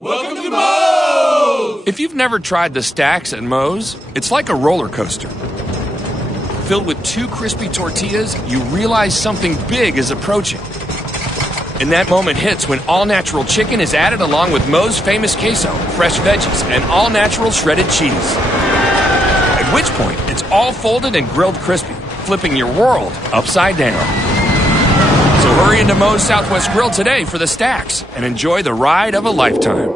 Welcome to Moe's! If you've never tried the stacks at Moe's, it's like a roller coaster. Filled with 2 crispy tortillas, you realize something big is approaching. And that moment hits when all-natural chicken is added along with Moe's famous queso, fresh veggies, and all-natural shredded cheese. At which point, it's all folded and grilled crispy, flipping your world upside down. So hurry into Moe's Southwest Grill today for the stacks and enjoy the ride of a lifetime.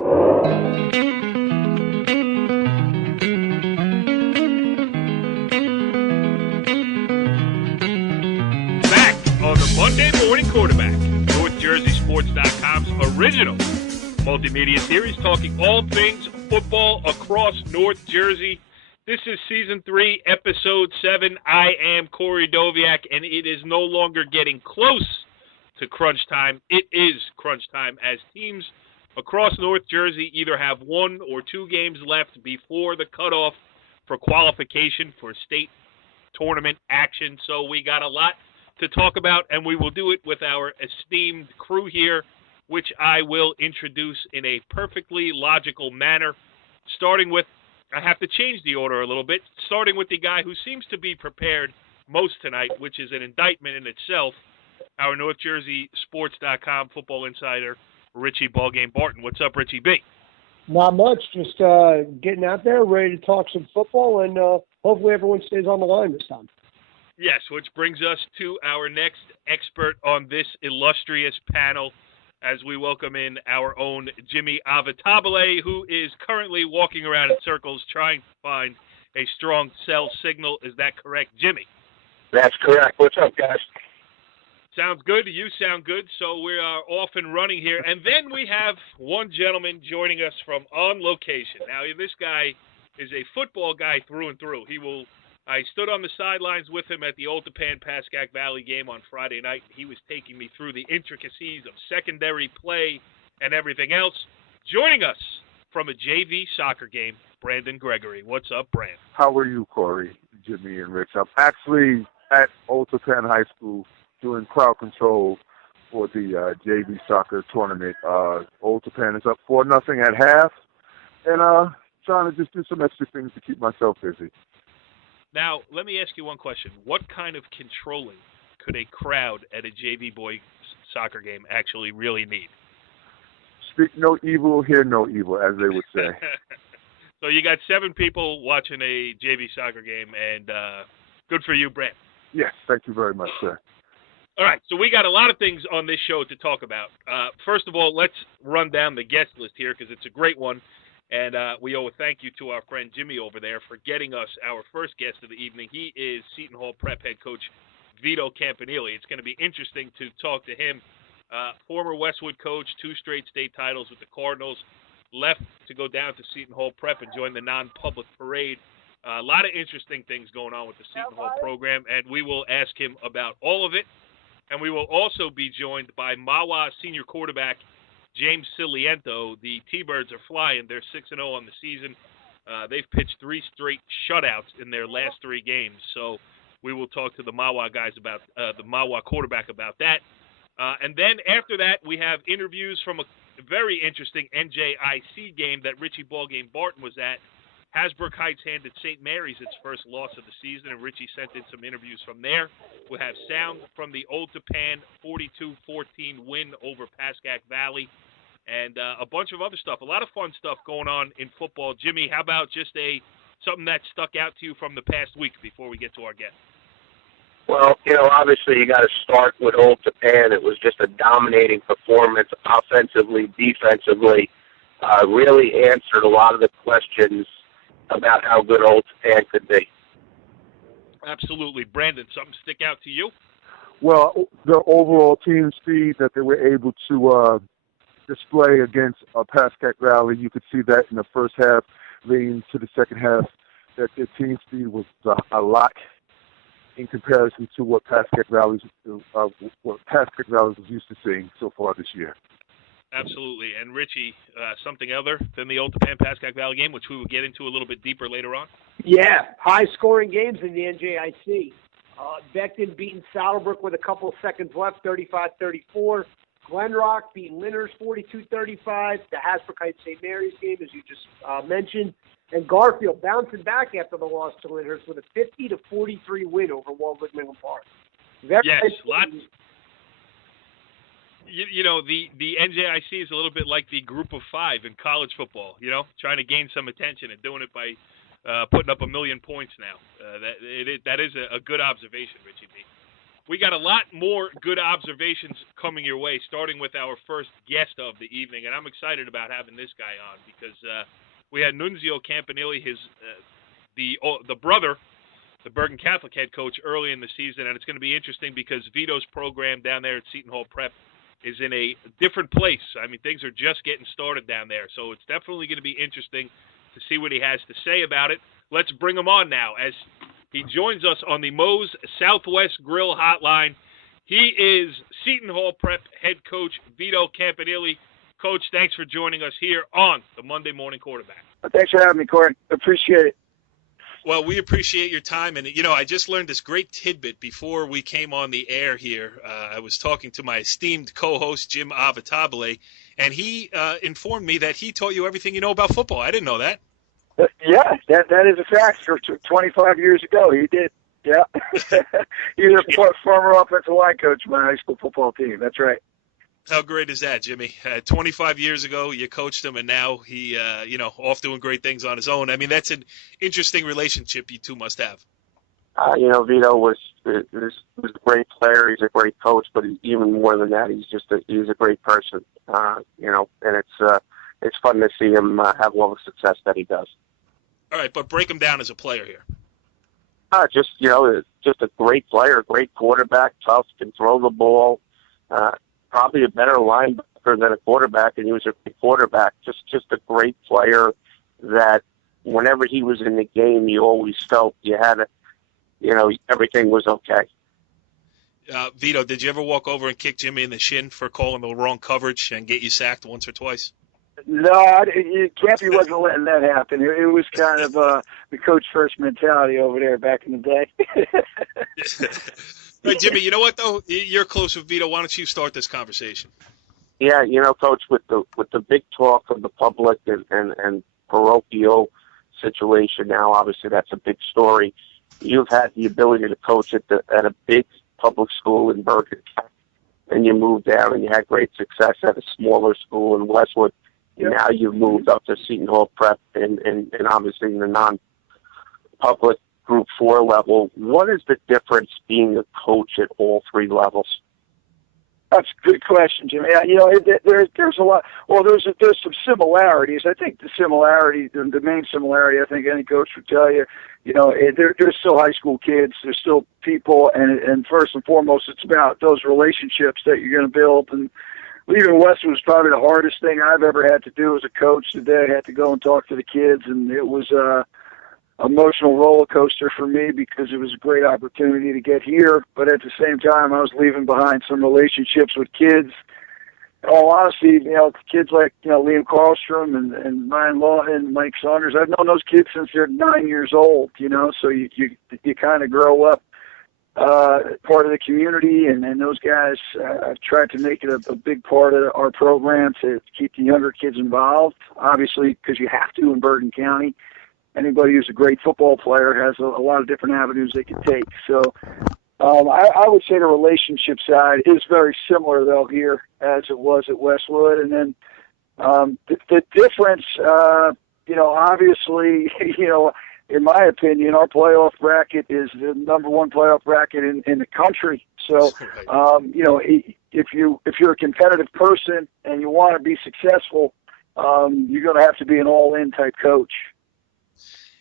Back on the Monday Morning Quarterback, NorthJerseySports.com's original multimedia series talking all things football across North Jersey. This is Season 3, Episode 7. I am Corey Doviak, and it is no longer getting close to crunch time. It is crunch time as teams across North Jersey either have 1 or 2 games left before the cutoff for qualification for state tournament action. So we got a lot to talk about, and we will do it with our esteemed crew here, which I will introduce in a perfectly logical manner, starting with, I have to change the order a little bit, starting with the guy who seems to be prepared most tonight, which is an indictment in itself, our NorthJerseySports.com football insider, Richie Ballgame Barton. What's up, Richie B? Not much, just getting out there, ready to talk some football, and hopefully everyone stays on the line this time. Yes, which brings us to our next expert on this illustrious panel, as we welcome in our own Jimmy Avatabile, who is currently walking around in circles trying to find a strong cell signal. Is that correct, Jimmy? That's correct. What's up, guys? Sounds good. You sound good. So we are off and running here. And then we have one gentleman joining us from on location. Now, this guy is a football guy through and through. I stood on the sidelines with him at the Old Tappan-Pascack Valley game on Friday night. He was taking me through the intricacies of secondary play and everything else. Joining us from a JV soccer game, Brandon Gregory. What's up, Brandon? How are you, Corey, Jimmy, and Rich? I'm actually at Old Tappan High School doing crowd control for the JV soccer tournament. Old Tappan is up 4-0 at half, and trying to just do some extra things to keep myself busy. Now, let me ask you one question. What kind of controlling could a crowd at a JV boys soccer game actually really need? Speak no evil, hear no evil, as they would say. So you got 7 people watching a JV soccer game, and good for you, Brent. Yes, thank you very much, sir. All right, so we got a lot of things on this show to talk about. First of all, let's run down the guest list here because it's a great one. And we owe a thank you to our friend Jimmy over there for getting us our first guest of the evening. He is Seton Hall Prep head coach Vito Campanile. It's going to be interesting to talk to him. Former Westwood coach, 2 straight state titles with the Cardinals, left to go down to Seton Hall Prep and join the non-public parade. A lot of interesting things going on with the Seton Hall program, and we will ask him about all of it. And we will also be joined by Mahwah senior quarterback James Ciliento. The T-Birds are flying. They're 6-0 on the season. They've pitched 3 straight shutouts in their last 3 games. So we will talk to the Mahwah guys about the Mahwah quarterback about that. And then after that, we have interviews from a very interesting NJIC game that Richie Ballgame Barton was at. Hasbrook Heights handed St. Mary's its first loss of the season, and Richie sent in some interviews from there. We'll have sound from the Old Tappan 42-14 win over Pascack Valley, and a bunch of other stuff. A lot of fun stuff going on in football. Jimmy, how about just something that stuck out to you from the past week before we get to our guest? Well, obviously you got to start with Old Tappan. It was just a dominating performance offensively, defensively. Really answered a lot of the questions about how good Old Tappan could be. Absolutely. Brandon, something stick out to you? Well, the overall team speed that they were able to display against Pascack Valley, you could see that in the first half, leading to the second half, that their team speed was a lot in comparison to what Pascack Valley was used to seeing so far this year. Absolutely. And Richie, something other than the Old Tappan-Pascack Valley game, which we will get into a little bit deeper later on? Yeah, high-scoring games in the NJIC. Beckton beating Saddlebrook with a couple of seconds left, 35-34. Glen Rock beat Lyndhurst 42-35. The Hasbrook Heights St. Mary's game, as you just mentioned. And Garfield bouncing back after the loss to Lyndhurst with a 50-43 win over Waldwick Midland Park. Yes, lots. You know, the NJIC is a little bit like the Group of Five in college football, you know, trying to gain some attention and doing it by putting up 1 million points now. That is a good observation, Richie B. We got a lot more good observations coming your way, starting with our first guest of the evening, and I'm excited about having this guy on because we had Nunzio Campanile, the brother, the Bergen Catholic head coach, early in the season, and it's going to be interesting because Vito's program down there at Seton Hall Prep is in a different place. I mean, things are just getting started down there, so it's definitely going to be interesting to see what he has to say about it. Let's bring him on now as he joins us on the Moe's Southwest Grill Hotline. He is Seton Hall Prep head coach Vito Campanile. Coach, thanks for joining us here on the Monday Morning Quarterback. Thanks for having me, Corey. Appreciate it. Well, we appreciate your time. And, you know, I just learned this great tidbit before we came on the air here. I was talking to my esteemed co-host, Jim Avatabile, and he informed me that he taught you everything you know about football. I didn't know that. Yeah, that is a fact. 25 years ago, he did. Yeah. He was a former offensive line coach of my high school football team. That's right. How great is that, Jimmy? 25 years ago, you coached him, and now he, off doing great things on his own. I mean, that's an interesting relationship you two must have. Vito was a great player. He's a great coach, but even more than that, he's a great person. And it's fun to see him have all the success that he does. All right, but break him down as a player here. Just a great player, great quarterback, tough, can throw the ball. Probably a better linebacker than a quarterback, and he was a great quarterback. Just a great player that whenever he was in the game, you always felt you had everything was okay. Vito, did you ever walk over and kick Jimmy in the shin for calling the wrong coverage and get you sacked once or twice? No, Campy wasn't letting that happen. It was kind of the coach first mentality over there back in the day. Right, Jimmy, you know what, though? You're close with Vito. Why don't you start this conversation? Yeah, Coach, with the big talk of the public and parochial situation now, obviously that's a big story. You've had the ability to coach at a big public school in Bergen, and you moved down and you had great success at a smaller school in Westwood. Yep. Now you've moved up to Seton Hall Prep and obviously in the non-public Group 4 level. What is the difference being a coach at all three levels? That's a good question, Jimmy. There's a lot. Well, there's some similarities. I think the main similarity, I think any coach would tell you, they're still high school kids. They're still people, and first and foremost, it's about those relationships that you're going to build. And leaving Westwood was probably the hardest thing I've ever had to do as a coach. Today, I had to go and talk to the kids, and it was emotional roller coaster for me because it was a great opportunity to get here, but at the same time I was leaving behind some relationships with kids. In all honesty, kids like Liam Karlstrom and Ryan Law and Mike Saunders, I've known those kids since they're 9 years old, so you kind of grow up part of the community, and those guys, I've tried to make it a big part of our program to keep the younger kids involved, obviously because you have to in Bergen County. Anybody who's a great football player has a lot of different avenues they can take. So I would say the relationship side is very similar, though, here as it was at Westwood. And then the difference, obviously, in my opinion, our playoff bracket is the number one playoff bracket in the country. So, if you're a competitive person and you want to be successful, you're going to have to be an all-in type coach.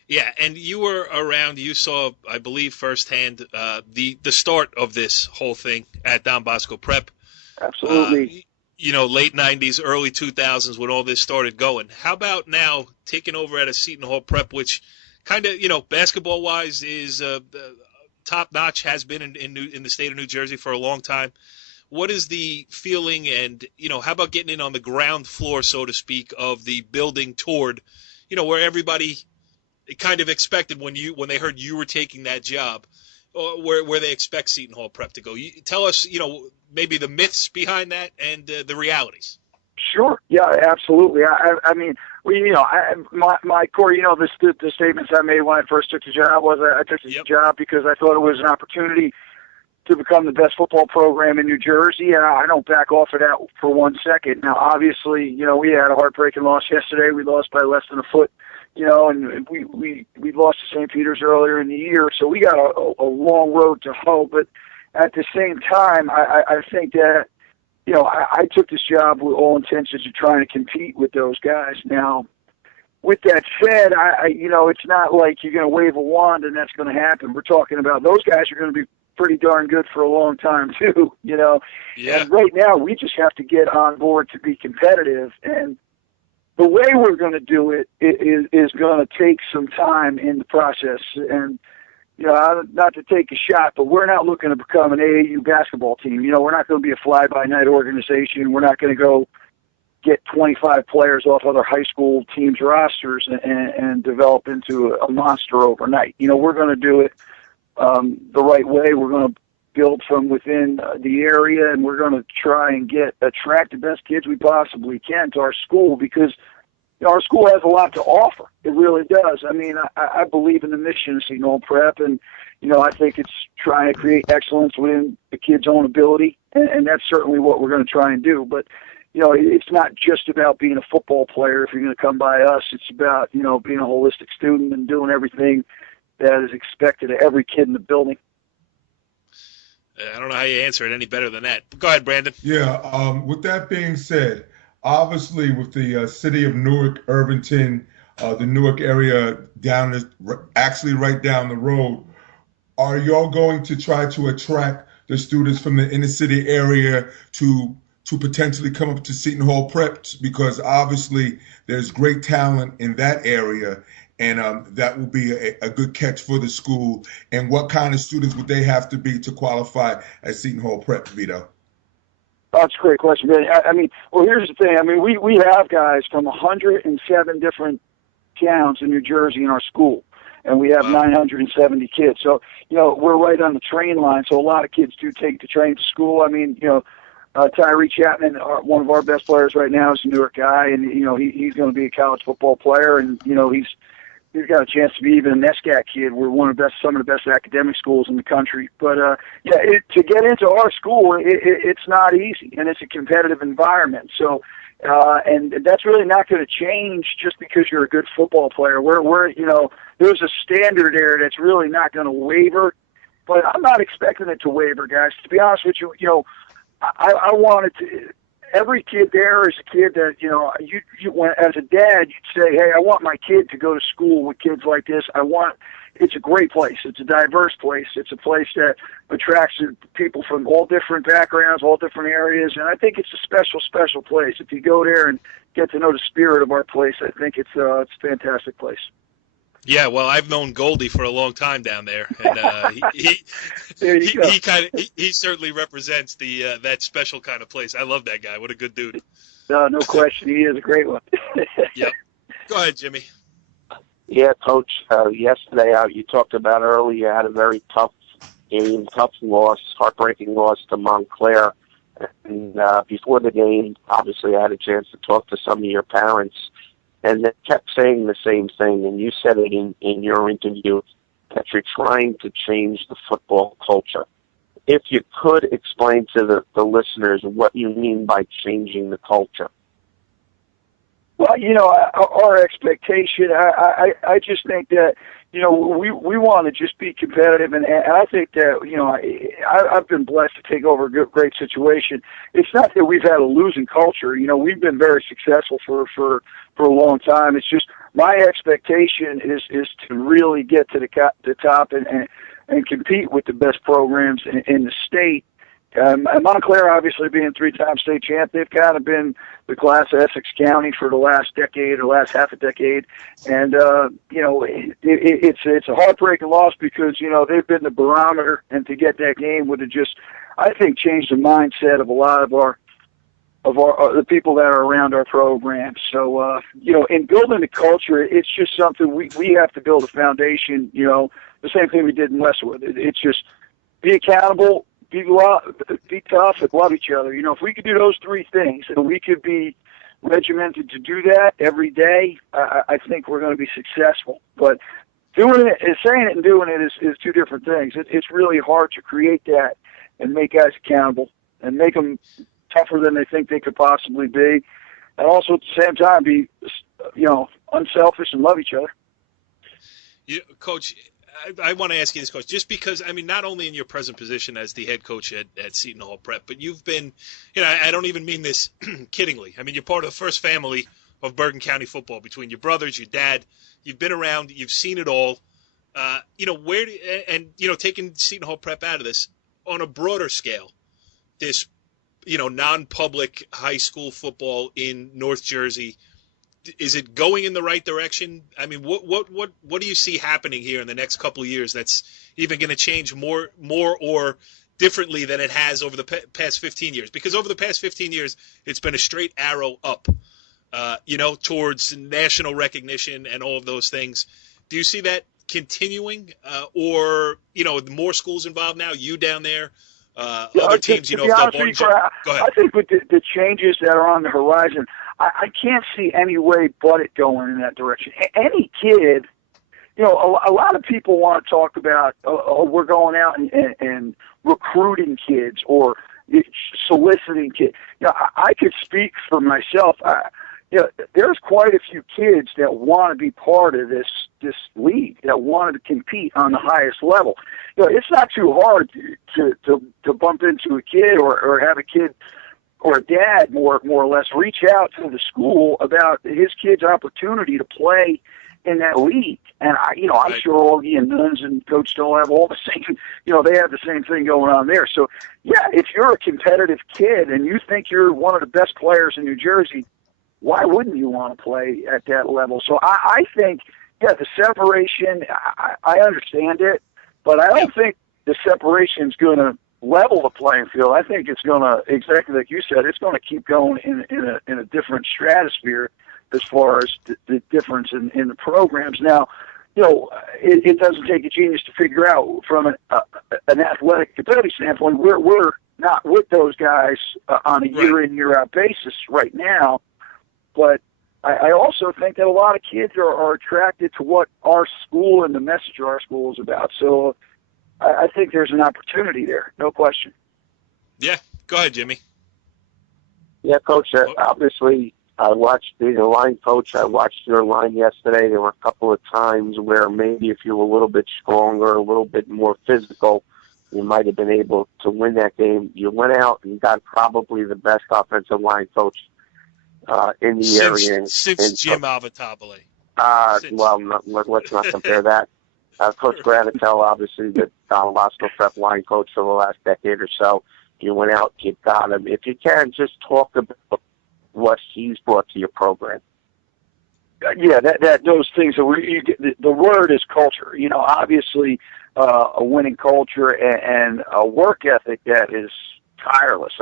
Yeah, and you were around. You saw, I believe, firsthand the start of this whole thing at Don Bosco Prep. Absolutely. Late 90s, early 2000s when all this started going. How about now taking over at a Seton Hall Prep, which kind of, basketball-wise is top-notch, has been in the state of New Jersey for a long time. What is the feeling and, how about getting in on the ground floor, so to speak, of the building toward, where everybody – kind of expected when they heard you were taking that job, where they expect Seton Hall Prep to go. Tell us, maybe the myths behind that and the realities. Sure. Yeah, absolutely. I mean, my core, the statements I made when I first took the job was I took the job because I thought it was an opportunity to become the best football program in New Jersey, and I don't back off of that for 1 second. Now, obviously, we had a heartbreaking loss yesterday. We lost by less than a foot, and we lost to St. Peter's earlier in the year, so we got a long road to hoe. But at the same time, I think that, I took this job with all intentions of trying to compete with those guys. Now, with that said, it's not like you're going to wave a wand and that's going to happen. We're talking about those guys are going to be pretty darn good for a long time too, Yeah. And right now we just have to get on board to be competitive. And the way we're going to do it is going to take some time in the process. And, not to take a shot, but we're not looking to become an AAU basketball team. We're not going to be a fly-by-night organization. We're not going to go get 25 players off other high school teams' rosters and develop into a monster overnight. We're going to do it the right way. We're going to build from within the area, and we're going to try and attract the best kids we possibly can to our school because our school has a lot to offer. It really does. I mean, I believe in the mission of Seton Hall Prep, and, I think it's trying to create excellence within the kids' own ability, and that's certainly what we're going to try and do. But, it's not just about being a football player if you're going to come by us. It's about, being a holistic student and doing everything that is expected of every kid in the building. I don't know how you answer it any better than that. Go ahead, Brandon. Yeah, with that being said, obviously with the city of Newark, Irvington, the Newark area actually right down the road, are y'all going to try to attract the students from the inner city area to potentially come up to Seton Hall Prep? Because obviously there's great talent in that area, and that will be a good catch for the school. And what kind of students would they have to be to qualify at Seton Hall Prep, Vito? That's a great question, man. I mean, well, here's the thing. I mean, we have guys from 107 different towns in New Jersey in our school, and we have 970 kids. So, we're right on the train line, so a lot of kids do take the train to school. I mean, Tyree Chapman, one of our best players right now, is a Newark guy, and, he's going to be a college football player, and, he's got a chance to be even an SCAC kid. We're some of the best academic schools in the country. But, to get into our school, it's not easy, and it's a competitive environment. So, and that's really not going to change just because you're a good football player. There's a standard there that's really not going to waver. But I'm not expecting it to waver, guys. To be honest with you, I wanted to. Every kid there is a kid that, you as a dad, you'd say, hey, I want my kid to go to school with kids like this. It's a great place. It's a diverse place. It's a place that attracts people from all different backgrounds, all different areas. And I think it's a special, special place. If you go there and get to know the spirit of our place, I think it's a fantastic place. Yeah, well, I've known Goldie for a long time down there, and he certainly represents that special kind of place. I love that guy. What a good dude. No question. He is a great one. Yep. Go ahead, Jimmy. Yeah, Coach. Yesterday, you talked about earlier, you had a very tough game, tough loss, heartbreaking loss to Montclair. And before the game, obviously, I had a chance to talk to some of your parents. And they kept saying the same thing, and you said it in your interview, that you're trying to change the football culture. If you could explain to the listeners what you mean by changing the culture. Well, our expectation, I just think that, we want to just be competitive, and I think that, I've been blessed to take over a great situation. It's not that we've had a losing culture. We've been very successful for a long time. It's just my expectation is to really get to the top and compete with the best programs in the state. Montclair, obviously, being three-time state champ, they've kind of been the class of Essex County for the last decade or last half a decade. And, it's a heartbreaking loss because, they've been the barometer, and to get that game would have just, I think, changed the mindset of a lot of our of the people that are around our program. So, in building the culture, it's just something we have to build a foundation, the same thing we did in Westwood. It's just be accountable, be tough, and love each other. If we could do those three things and we could be regimented to do that every day, I think we're going to be successful. But doing it, saying it and doing it is two different things. It's really hard to create that and make guys accountable and make them tougher than they think they could possibly be, and also at the same time be, unselfish and love each other. Coach, I want to ask you this, Coach, just because, not only in your present position as the head coach at Seton Hall Prep, but you've been, I don't even mean this kiddingly. You're part of the first family of Bergen County football between your brothers, your dad. You've been around, you've seen it all. Taking Seton Hall Prep out of this on a broader scale, this non-public high school football in North Jersey, is it going in the right direction? What do you see happening here in the next couple of years that's even going to change more or differently than it has over the past 15 years? Because over the past 15 years, it's been a straight arrow up, towards national recognition and all of those things. Do you see that continuing, or more schools involved now? You down there? Other teams, to be honest with you, go ahead. I think with the changes that are on the horizon, I can't see any way but it going in that direction. Any kid, a lot of people want to talk about, we're going out and recruiting kids or soliciting kids. I could speak for myself. There's quite a few kids that want to be part of this league, that want to compete on the highest level. It's not too hard to bump into a kid or have a kid or a dad more or less reach out to the school about his kid's opportunity to play in that league. And I'm sure Augie and Nuns and Coach Stoll have all the same, they have the same thing going on there. So yeah, if you're a competitive kid and you think you're one of the best players in New Jersey, why wouldn't you want to play at that level? So I think, the separation, I understand it, but I don't think the separation is going to level the playing field. I think it's going to, exactly like you said, it's going to keep going in a different stratosphere as far as the difference in the programs. Now, it doesn't take a genius to figure out from an athletic ability standpoint, we're not with those guys on a year-in, year-out basis right now. But I also think that a lot of kids are attracted to what our school and the message of our school is about. So I think there's an opportunity there, no question. Yeah, go ahead, Jimmy. Yeah, Coach, obviously I watched the line coach. I watched your line yesterday. There were a couple of times where maybe if you were a little bit stronger, a little bit more physical, you might have been able to win that game. You went out and got probably the best offensive line coach in the area. Since Jim Alvatabile. Let's not compare that. Coach Granatel, obviously, the Don Bosco Prep line coach for the last decade or so. You went out, you got him. If you can, just talk about what he's brought to your program. Yeah, those things. The word is culture. Obviously, a winning culture and a work ethic that is tireless.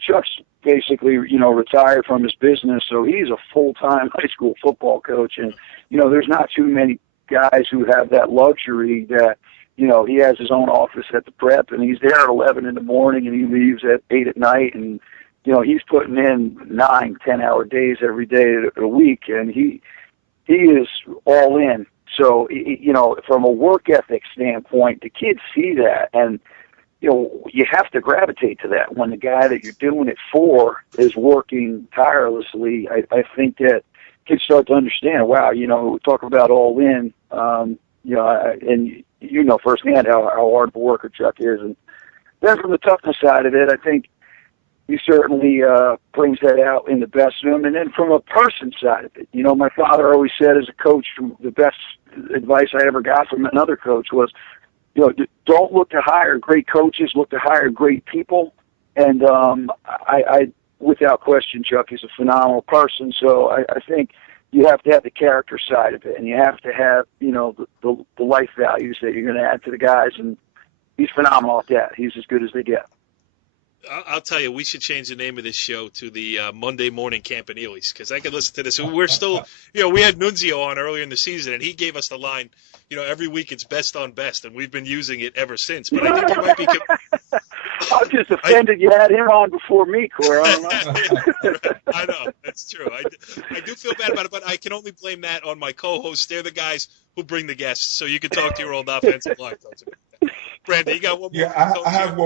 Chuck's basically, retired from his business, so he's a full-time high school football coach. And, there's not too many guys who have that luxury that, he has his own office at the prep and he's there at 11 in the morning and he leaves at 8 at night. And, he's putting in 9-10-hour days every day of the week, and he is all in. So, from a work ethic standpoint, the kids see that, and you have to gravitate to that when the guy that you're doing it for is working tirelessly. I think that kids start to understand, wow, talk about all in, and firsthand how hard of a worker Chuck is. And then from the toughness side of it, I think he certainly brings that out in the best of him. And then from a person side of it, my father always said as a coach, the best advice I ever got from another coach was, don't look to hire great coaches, look to hire great people. And I without question, Chuck is a phenomenal person. So I think you have to have the character side of it, and you have to have, the life values that you're going to add to the guys. And he's phenomenal at that. He's as good as they get. I'll tell you, we should change the name of this show to the Monday Morning Campaniles, because I could listen to this. We're still, we had Nunzio on earlier in the season, and he gave us the line, every week it's best on best, and we've been using it ever since. But I think you might be. I'm just offended you had him on before me, Corey. I don't know. I know, that's true. I do feel bad about it, but I can only blame that on my co-hosts. They're the guys who bring the guests, so you can talk to your old offensive line. Brandon, you got one more? Yeah, I have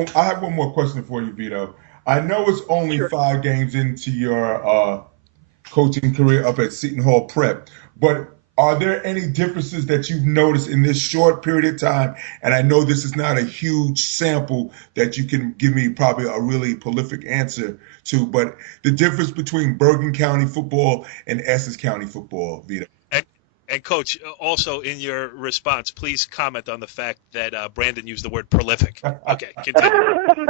one more question for you, Vito. I know it's only 5 games into your coaching career up at Seton Hall Prep, but are there any differences that you've noticed in this short period of time? And I know this is not a huge sample that you can give me probably a really prolific answer to, but the difference between Bergen County football and Essex County football, Vito. And Coach, also in your response, please comment on the fact that Brandon used the word prolific. Okay, continue.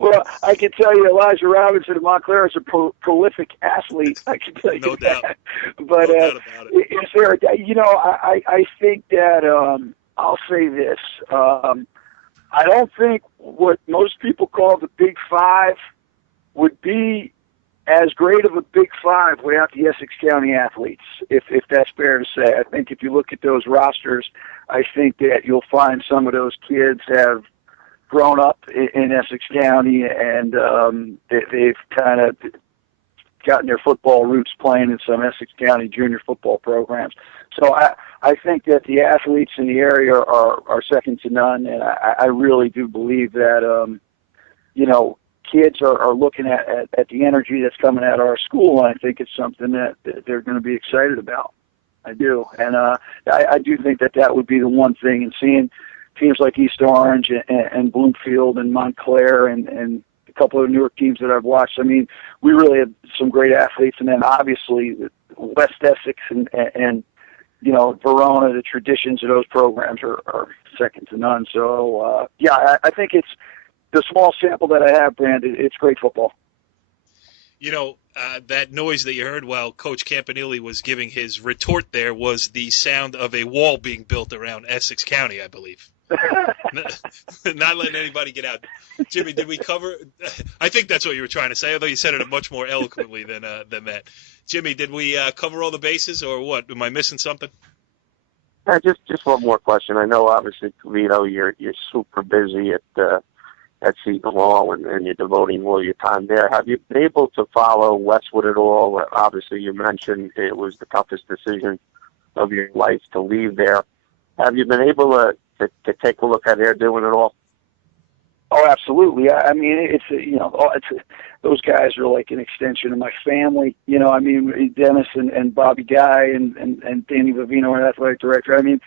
Well, I can tell you Elijah Robinson of Montclair is a prolific athlete. I can tell you no that. Doubt. But no doubt about it. Is there, I think that I'll say this. I don't think what most people call the Big Five would be as great of a Big Five without the Essex County athletes, if that's fair to say. I think if you look at those rosters, I think that you'll find some of those kids have grown up in Essex County, and they've kind of gotten their football roots playing in some Essex County junior football programs. So I think that the athletes in the area are second to none, and I really do believe that, kids are looking at the energy that's coming out of our school, and I think it's something that they're going to be excited about. I do. And I do think that would be the one thing. And seeing teams like East Orange and Bloomfield and Montclair and a couple of Newark teams that I've watched, I mean, we really have some great athletes. And then obviously West Essex and Verona, the traditions of those programs are second to none. So, I think it's the small sample that I have, Brandon. It's great football. That noise that you heard while Coach Campanile was giving his retort there was the sound of a wall being built around Essex County, I believe. Not letting anybody get out. Jimmy, did we cover – I think that's what you were trying to say, although you said it much more eloquently than that. Jimmy, did we cover all the bases or what? Am I missing something? Just one more question. I know, obviously, Vito, you're super busy at Seton Hall, and you're devoting more of your time there. Have you been able to follow Westwood at all? Obviously, you mentioned it was the toughest decision of your life to leave there. Have you been able to take a look at they're doing it all? Oh, absolutely. I mean, those guys are like an extension of my family. Dennis and Bobby Guy and Danny Vivino, our athletic director. I mean,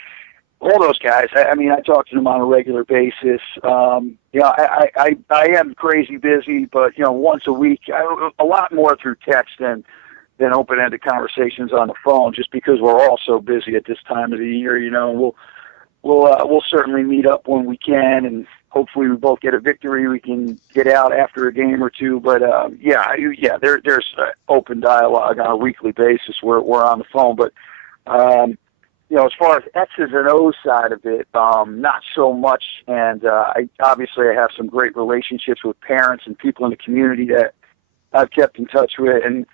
all those guys. I talk to them on a regular basis. I am crazy busy, but once a week, a lot more through text than open-ended conversations on the phone, just because we're all so busy at this time of the year. We'll certainly meet up when we can, and hopefully we both get a victory. We can get out after a game or two. But there's open dialogue on a weekly basis. We're on the phone, but. As far as X's and O's side of it, not so much. And I have some great relationships with parents and people in the community that I've kept in touch with. And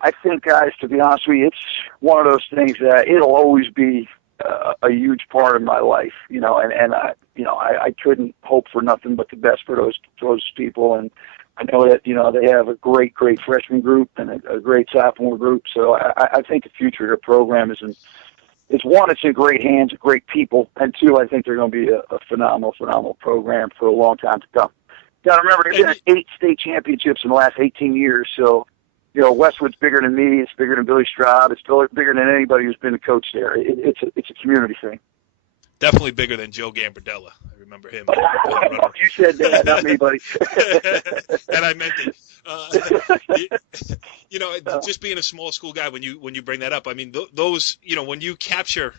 I think, guys, to be honest with you, it's one of those things that it'll always be a huge part of my life. I couldn't hope for nothing but the best for those people. And I know that they have a great freshman group and a great sophomore group. So I think the future of the program is it's one, it's in great hands, great people, and two, I think they're going to be a phenomenal program for a long time to come. Got to remember, they've been 8 state championships in the last 18 years, so, Westwood's bigger than me, it's bigger than Billy Straub, it's bigger than anybody who's been a coach there. It's a community thing. Definitely bigger than Joe Gambardella. I remember him. You said that, not me, buddy. And I meant it. Just being a small school guy, when you bring that up, I mean, those, when you capture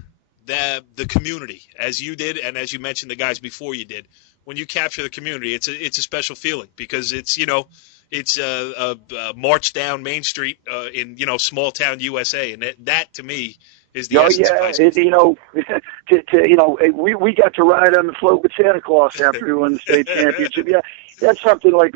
the community as you did, and as you mentioned the guys before you did, when you capture the community, it's a special feeling, because it's a march down Main Street in small town USA, and that to me is the essence of high school. We got to ride on the float with Santa Claus after we won the state championship. Yeah, that's something like,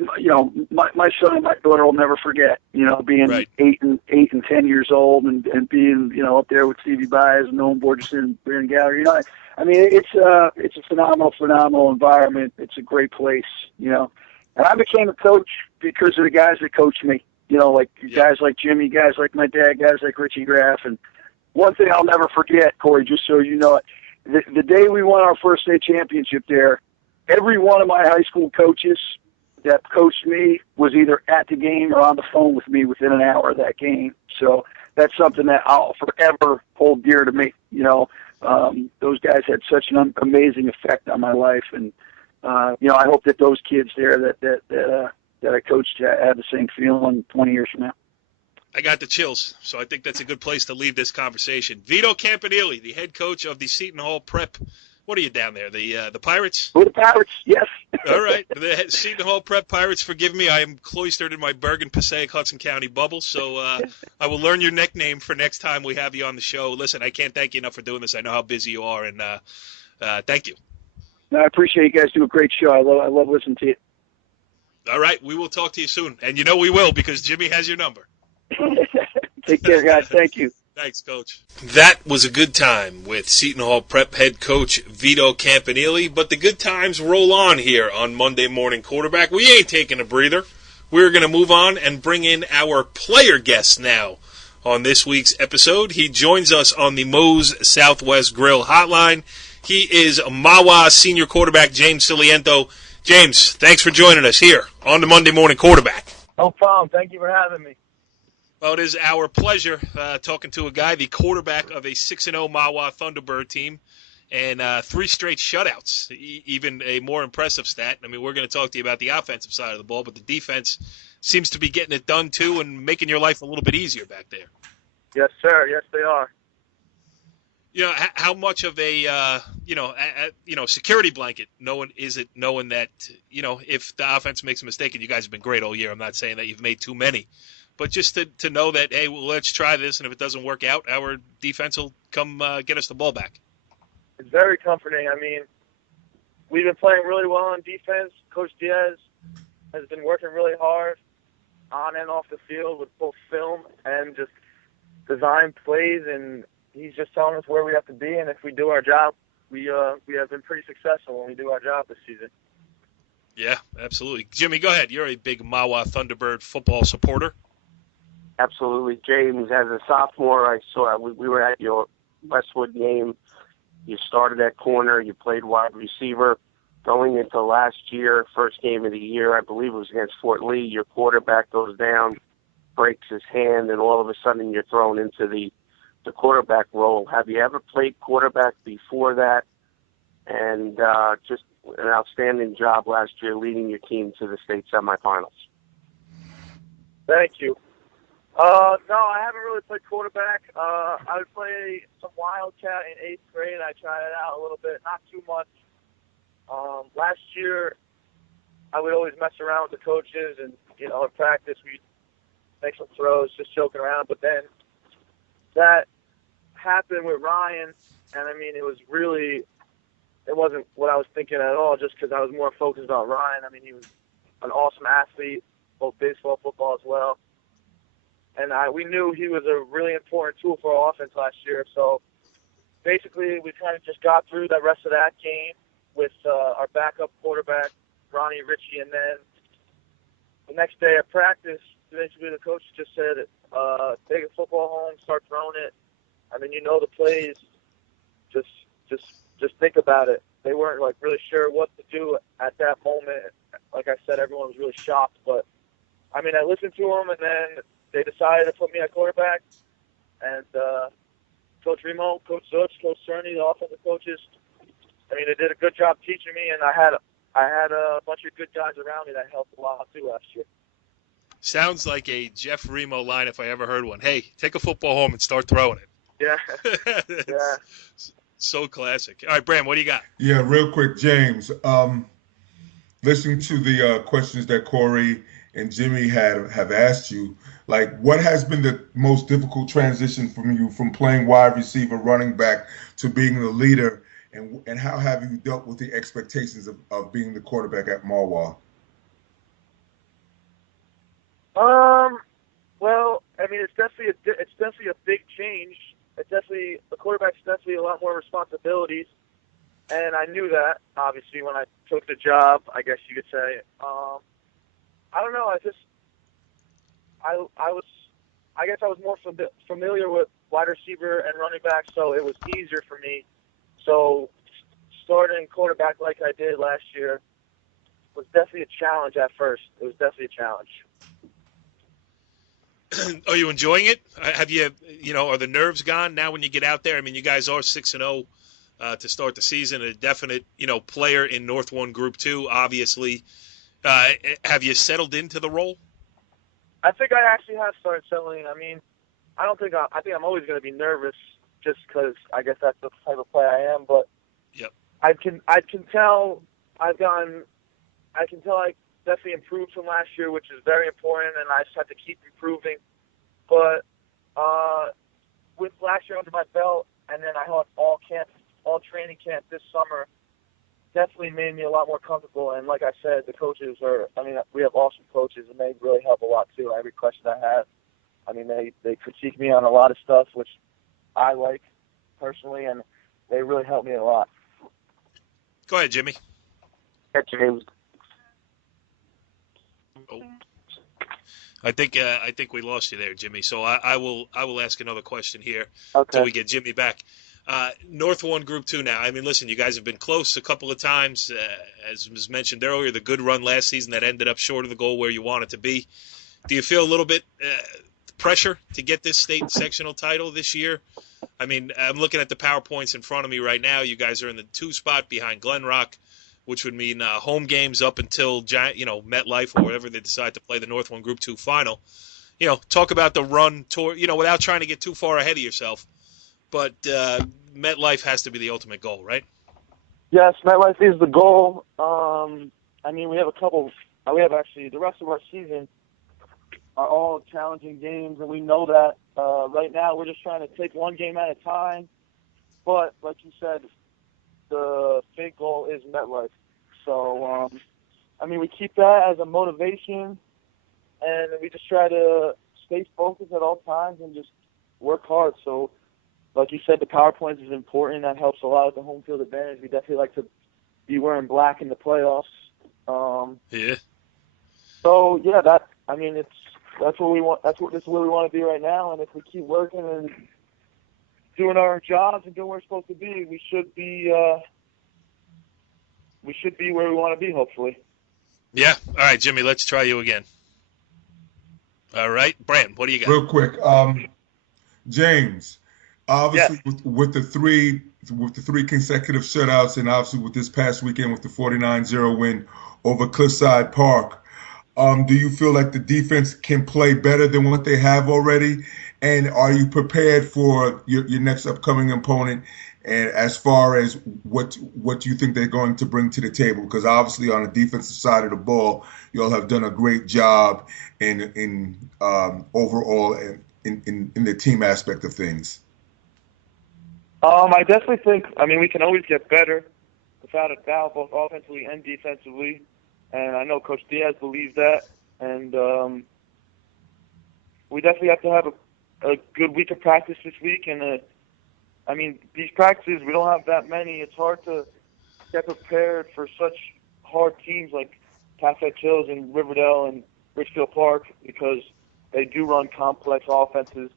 my son and my daughter will never forget, being Right. 8 and 10 years old and being, up there with Stevie Baez and Noam Borges and Brian Gallery. I mean, it's a phenomenal environment. It's a great place, And I became a coach because of the guys that coached me, guys like Jimmy, guys like my dad, guys like Richie Graff. And one thing I'll never forget, Corey, just so you know it, the day we won our first state championship there, every one of my high school coaches that coached me was either at the game or on the phone with me within an hour of that game. So that's something that I'll forever hold dear to me. Those guys had such an amazing effect on my life, and I hope that those kids there that I coached have the same feeling 20 years from now. I got the chills, so I think that's a good place to leave this conversation. Vito Campanile, the head coach of the Seton Hall Prep. What are you down there? The Pirates? Who, the Pirates? Yes. All right. The Seton Hall Prep Pirates, forgive me. I am cloistered in my Bergen, Passaic, Hudson County bubble, so I will learn your nickname for next time we have you on the show. Listen, I can't thank you enough for doing this. I know how busy you are, and thank you. No, I appreciate you guys do a great show. I love listening to you. All right. We will talk to you soon. And we will, because Jimmy has your number. Take care, guys. Thank you. Thanks, Coach. That was a good time with Seton Hall Prep head coach Vito Campanile, but the good times roll on here on Monday Morning Quarterback. We ain't taking a breather. We're going to move on and bring in our player guest now on this week's episode. He joins us on the Moe's Southwest Grill hotline. He is Mahwah senior quarterback James Ciliento. James, thanks for joining us here on the Monday Morning Quarterback. No problem. Thank you for having me. Well, it is our pleasure talking to a guy, the quarterback of a 6-0 Mahwah Thunderbird team, and 3 straight shutouts, even a more impressive stat. I mean, we're going to talk to you about the offensive side of the ball, but the defense seems to be getting it done, too, and making your life a little bit easier back there. Yes, sir. Yes, they are. How much of a, security blanket knowing that, if the offense makes a mistake, and you guys have been great all year, I'm not saying that you've made too many, but just to know that, hey, well, let's try this, and if it doesn't work out, our defense will come get us the ball back. It's very comforting. I mean, we've been playing really well on defense. Coach Diaz has been working really hard on and off the field with both film and just design plays, and he's just telling us where we have to be, and if we do our job, we have been pretty successful when we do our job this season. Yeah, absolutely. Jimmy, go ahead. You're a big Mahwah Thunderbird football supporter. Absolutely, James. As a sophomore, I saw we were at your Westwood game. You started at corner. You played wide receiver. Going into last year, first game of the year, I believe it was against Fort Lee. Your quarterback goes down, breaks his hand, and all of a sudden you're thrown into the quarterback role. Have you ever played quarterback before that? And just an outstanding job last year leading your team to the state semifinals. Thank you. No, I haven't really played quarterback. I would play some Wildcat in 8th grade. I tried it out a little bit, not too much. Last year, I would always mess around with the coaches, and in practice we'd make some throws, just joking around. But then that happened with Ryan, and I mean, it wasn't what I was thinking at all, just because I was more focused on Ryan. I mean, he was an awesome athlete, both baseball, football as well. And we knew he was a really important tool for our offense last year. So basically, we kind of just got through the rest of that game with our backup quarterback, Ronnie Ritchie, and then the next day at practice, basically the coach just said, take a football home, start throwing it. I mean, the plays. Just think about it. They weren't really sure what to do at that moment. Like I said, everyone was really shocked. But I mean, I listened to them, and then they decided to put me at quarterback. And Coach Remo, Coach Zutch, Coach Cerny, the offensive coaches, I mean, they did a good job teaching me, and I had a bunch of good guys around me that helped a lot too last year. Sounds like a Jeff Remo line if I ever heard one. Hey, take a football home and start throwing it. Yeah. Yeah. So classic. All right, Bram, what do you got? Yeah, real quick, James. Listening to the questions that Corey and Jimmy have asked you, what has been the most difficult transition from you from playing wide receiver, running back, to being the leader, and how have you dealt with the expectations of being the quarterback at Mahwah? Well, I mean, it's definitely a big change. The quarterback's definitely a lot more responsibilities, and I knew that obviously when I took the job. I guess you could say. I don't know. I guess I was more familiar with wide receiver and running back, so it was easier for me. So starting quarterback like I did last year was definitely a challenge at first. It was definitely a challenge. Are you enjoying it? Have you, are the nerves gone now when you get out there? I mean, you guys are 6-0 to start the season, a definite, player in North 1 Group 2, obviously. Have you settled into the role? I think I actually have started settling. I mean, I think I'm always going to be nervous just because I guess that's the type of player I am. But yep. I can tell I definitely improved from last year, which is very important, and I just have to keep improving. But with last year under my belt, and then I had all training camp this summer, definitely made me a lot more comfortable. And like I said, the coaches we have awesome coaches, and they really help a lot too. Every question I have, I mean, they critique me on a lot of stuff, which I like personally, and they really help me a lot. Go ahead, Jimmy. Yeah, James. Oh. I think we lost you there, Jimmy. So I will ask another question here until we get Jimmy back. North 1 Group 2 now. I mean, listen, you guys have been close a couple of times. As was mentioned earlier, the good run last season that ended up short of the goal where you want it to be. Do you feel a little bit pressure to get this state sectional title this year? I mean, I'm looking at the PowerPoints in front of me right now. You guys are in the 2 spot behind Glen Rock, which would mean home games up until MetLife or whatever they decide to play the North 1 Group 2 final. Talk about the run toward, without trying to get too far ahead of yourself. But MetLife has to be the ultimate goal, right? Yes, MetLife is the goal. I mean, we have actually the rest of our season are all challenging games, and we know that. Right now, we're just trying to take one game at a time. But like you said, the big goal is MetLife. So, I mean, we keep that as a motivation, and we just try to stay focused at all times and just work hard. So, like you said, the PowerPoints is important. That helps a lot with the home field advantage. We definitely like to be wearing black in the playoffs. Yeah. So, yeah, that's what we want. That's where we want to be right now. And if we keep working and doing our jobs and doing what we're supposed to be, we should be where we want to be, hopefully. Yeah. All right, Jimmy, let's try you again. All right. Brandon, what do you got? Real quick, James, obviously yes. with the three consecutive shutouts, and obviously with this past weekend with the 49-0 win over Cliffside Park, do you feel like the defense can play better than what they have already? And are you prepared for your next upcoming opponent? And as far as what you think they're going to bring to the table, because obviously on the defensive side of the ball, you all have done a great job in overall in the team aspect of things. I definitely think. I mean, we can always get better, without a doubt, both offensively and defensively. And I know Coach Diaz believes that. And we definitely have to have a good week of practice this week. And I mean, these practices, we don't have that many. It's hard to get prepared for such hard teams like Passaic Hills and Riverdale and Richfield Park, because they do run complex offenses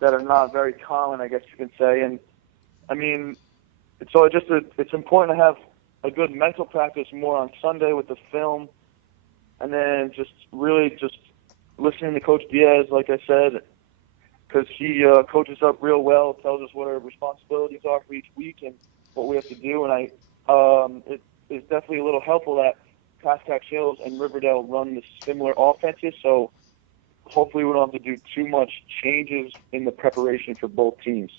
that are not very common, I guess you can say. And I mean, it's important to have a good mental practice more on Sunday with the film, and then just listening to Coach Diaz, like I said, because he coaches up real well, tells us what our responsibilities are for each week and what we have to do. And it is definitely a little helpful that Passaic Hills and Riverdale run the similar offenses, so hopefully we don't have to do too much changes in the preparation for both teams.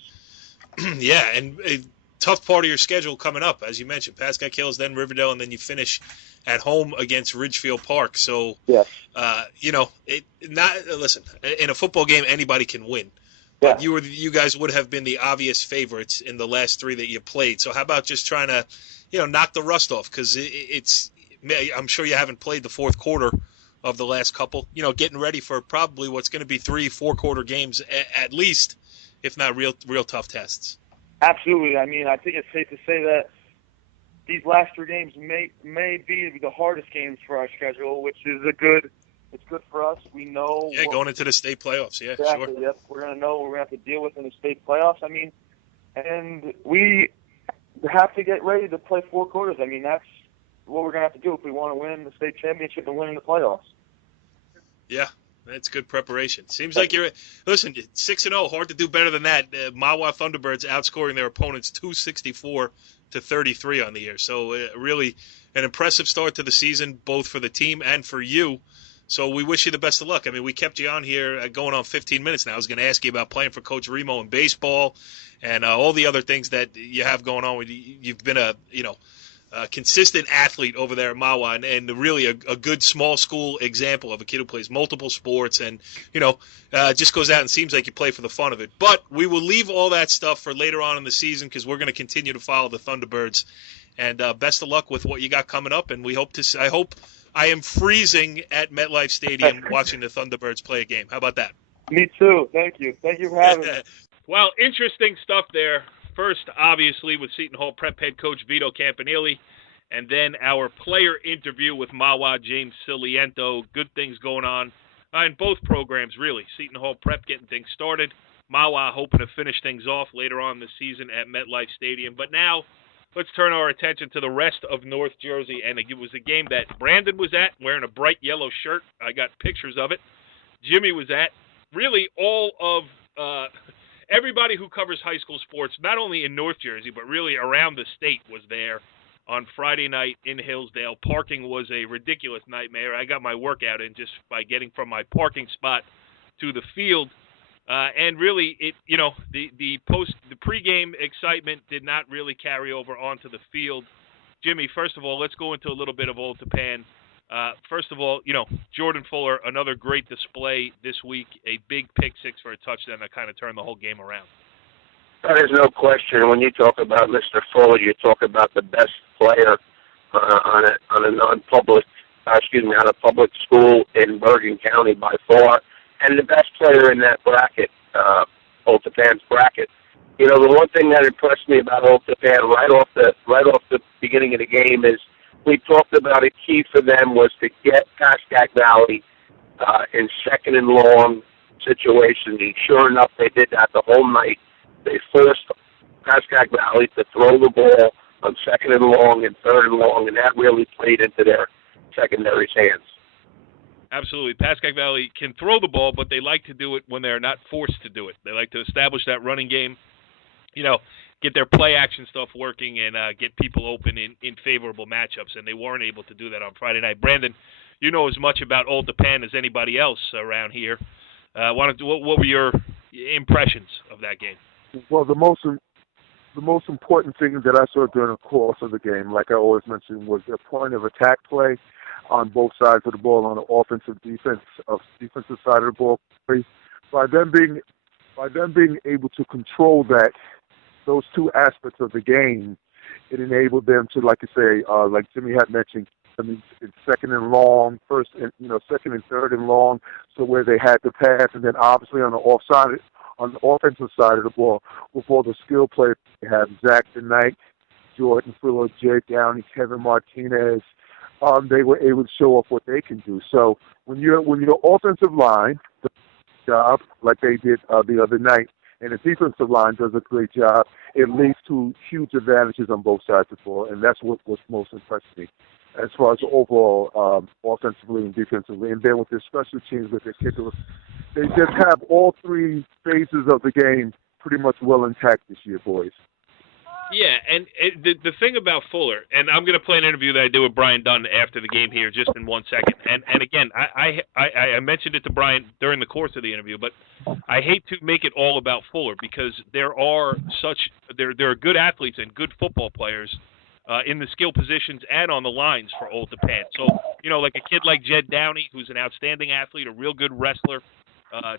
Yeah, and a tough part of your schedule coming up, as you mentioned, Passaic Hills, then Riverdale, and then you finish at home against Ridgefield Park. So, yes. Listen, in a football game, anybody can win. But you guys would have been the obvious favorites in the last 3 that you played. So how about just trying to, knock the rust off? Because I'm sure you haven't played the fourth quarter of the last couple, getting ready for probably what's going to be 3-4 quarter games at least, if not real tough tests. Absolutely. I mean, I think it's safe to say that these last 3 games may be the hardest games for our schedule, which is it's good for us. We know. Yeah, going into the state playoffs. Yeah, exactly, sure. Yep. We're going to know what we're going to have to deal with in the state playoffs. I mean, and we have to get ready to play 4 quarters. I mean, that's what we're going to have to do if we want to win the state championship and win in the playoffs. Yeah, that's good preparation. Seems like you're – listen, 6-0, hard to do better than that. Mahwah Thunderbirds outscoring their opponents 264-33 on the year. So really an impressive start to the season, both for the team and for you. So we wish you the best of luck. I mean, we kept you on here going on 15 minutes now. I was going to ask you about playing for Coach Remo in baseball and all the other things that you have going on. You've been a consistent athlete over there at Mahwah and really a good small school example of a kid who plays multiple sports and, just goes out and seems like you play for the fun of it. But we will leave all that stuff for later on in the season because we're going to continue to follow the Thunderbirds. And best of luck with what you got coming up. And I hope I am freezing at MetLife Stadium watching the Thunderbirds play a game. How about that? Me too. Thank you. Thank you for having me. Well, interesting stuff there. First, obviously, with Seton Hall Prep head coach Vito Campanile, and then our player interview with Mahwah James Ciliento. Good things going on in both programs, really. Seton Hall Prep getting things started. Mahwah hoping to finish things off later on this season at MetLife Stadium. But now, let's turn our attention to the rest of North Jersey, and it was a game that Brandon was at, wearing a bright yellow shirt. I got pictures of it. Jimmy was at. Really, all of everybody who covers high school sports, not only in North Jersey, but really around the state, was there on Friday night in Hillsdale. Parking was a ridiculous nightmare. I got my workout in just by getting from my parking spot to the field. And really, the pregame excitement did not really carry over onto the field. Jimmy, first of all, let's go into a little bit of Old Tappan. First of all, Jordan Fuller, another great display this week, a big pick six for a touchdown that kind of turned the whole game around. There's no question. When you talk about Mr. Fuller, you talk about the best player on a public school in Bergen County by far, and the best player in that bracket, Old Tappan's bracket. The one thing that impressed me about Old Tappan right off the beginning of the game is we talked about a key for them was to get Pascack Valley in second and long situations. And sure enough, they did that the whole night. They forced Pascack Valley to throw the ball on second and long and third and long, and that really played into their secondary's hands. Absolutely. Pascack Valley can throw the ball, but they like to do it when they're not forced to do it. They like to establish that running game, get their play action stuff working and get people open in favorable matchups, and they weren't able to do that on Friday night. Brandon, you know as much about Old Tappan as anybody else around here. What were your impressions of that game? Well, the most important thing that I saw during the course of the game, like I always mentioned, was the point of attack play on both sides of the ball, on the defensive side of the ball. By them being able to control those two aspects of the game, it enabled them to, like you say, like Jimmy had mentioned, it's second and long, second and third and long, so where they had to pass, and then obviously on the offensive side of the ball, with all the skill players, they have Zach Knight, Jordan Fuller, Jake Downey, Kevin Martinez. They were able to show off what they can do. So when your offensive line does a job like they did the other night, and the defensive line does a great job, it leads to huge advantages on both sides of the ball, and that's what most impressed me as far as the overall offensively and defensively. And then with their special teams, with their kickers, they just have all three phases of the game pretty much well intact this year, boys. Yeah, and the thing about Fuller, and I'm going to play an interview that I did with Brian Dunn after the game here just in 1 second. And again, I mentioned it to Brian during the course of the interview, but I hate to make it all about Fuller because there are good athletes and good football players in the skill positions and on the lines for Old Tappan. So, like a kid like Jed Downey, who's an outstanding athlete, a real good wrestler,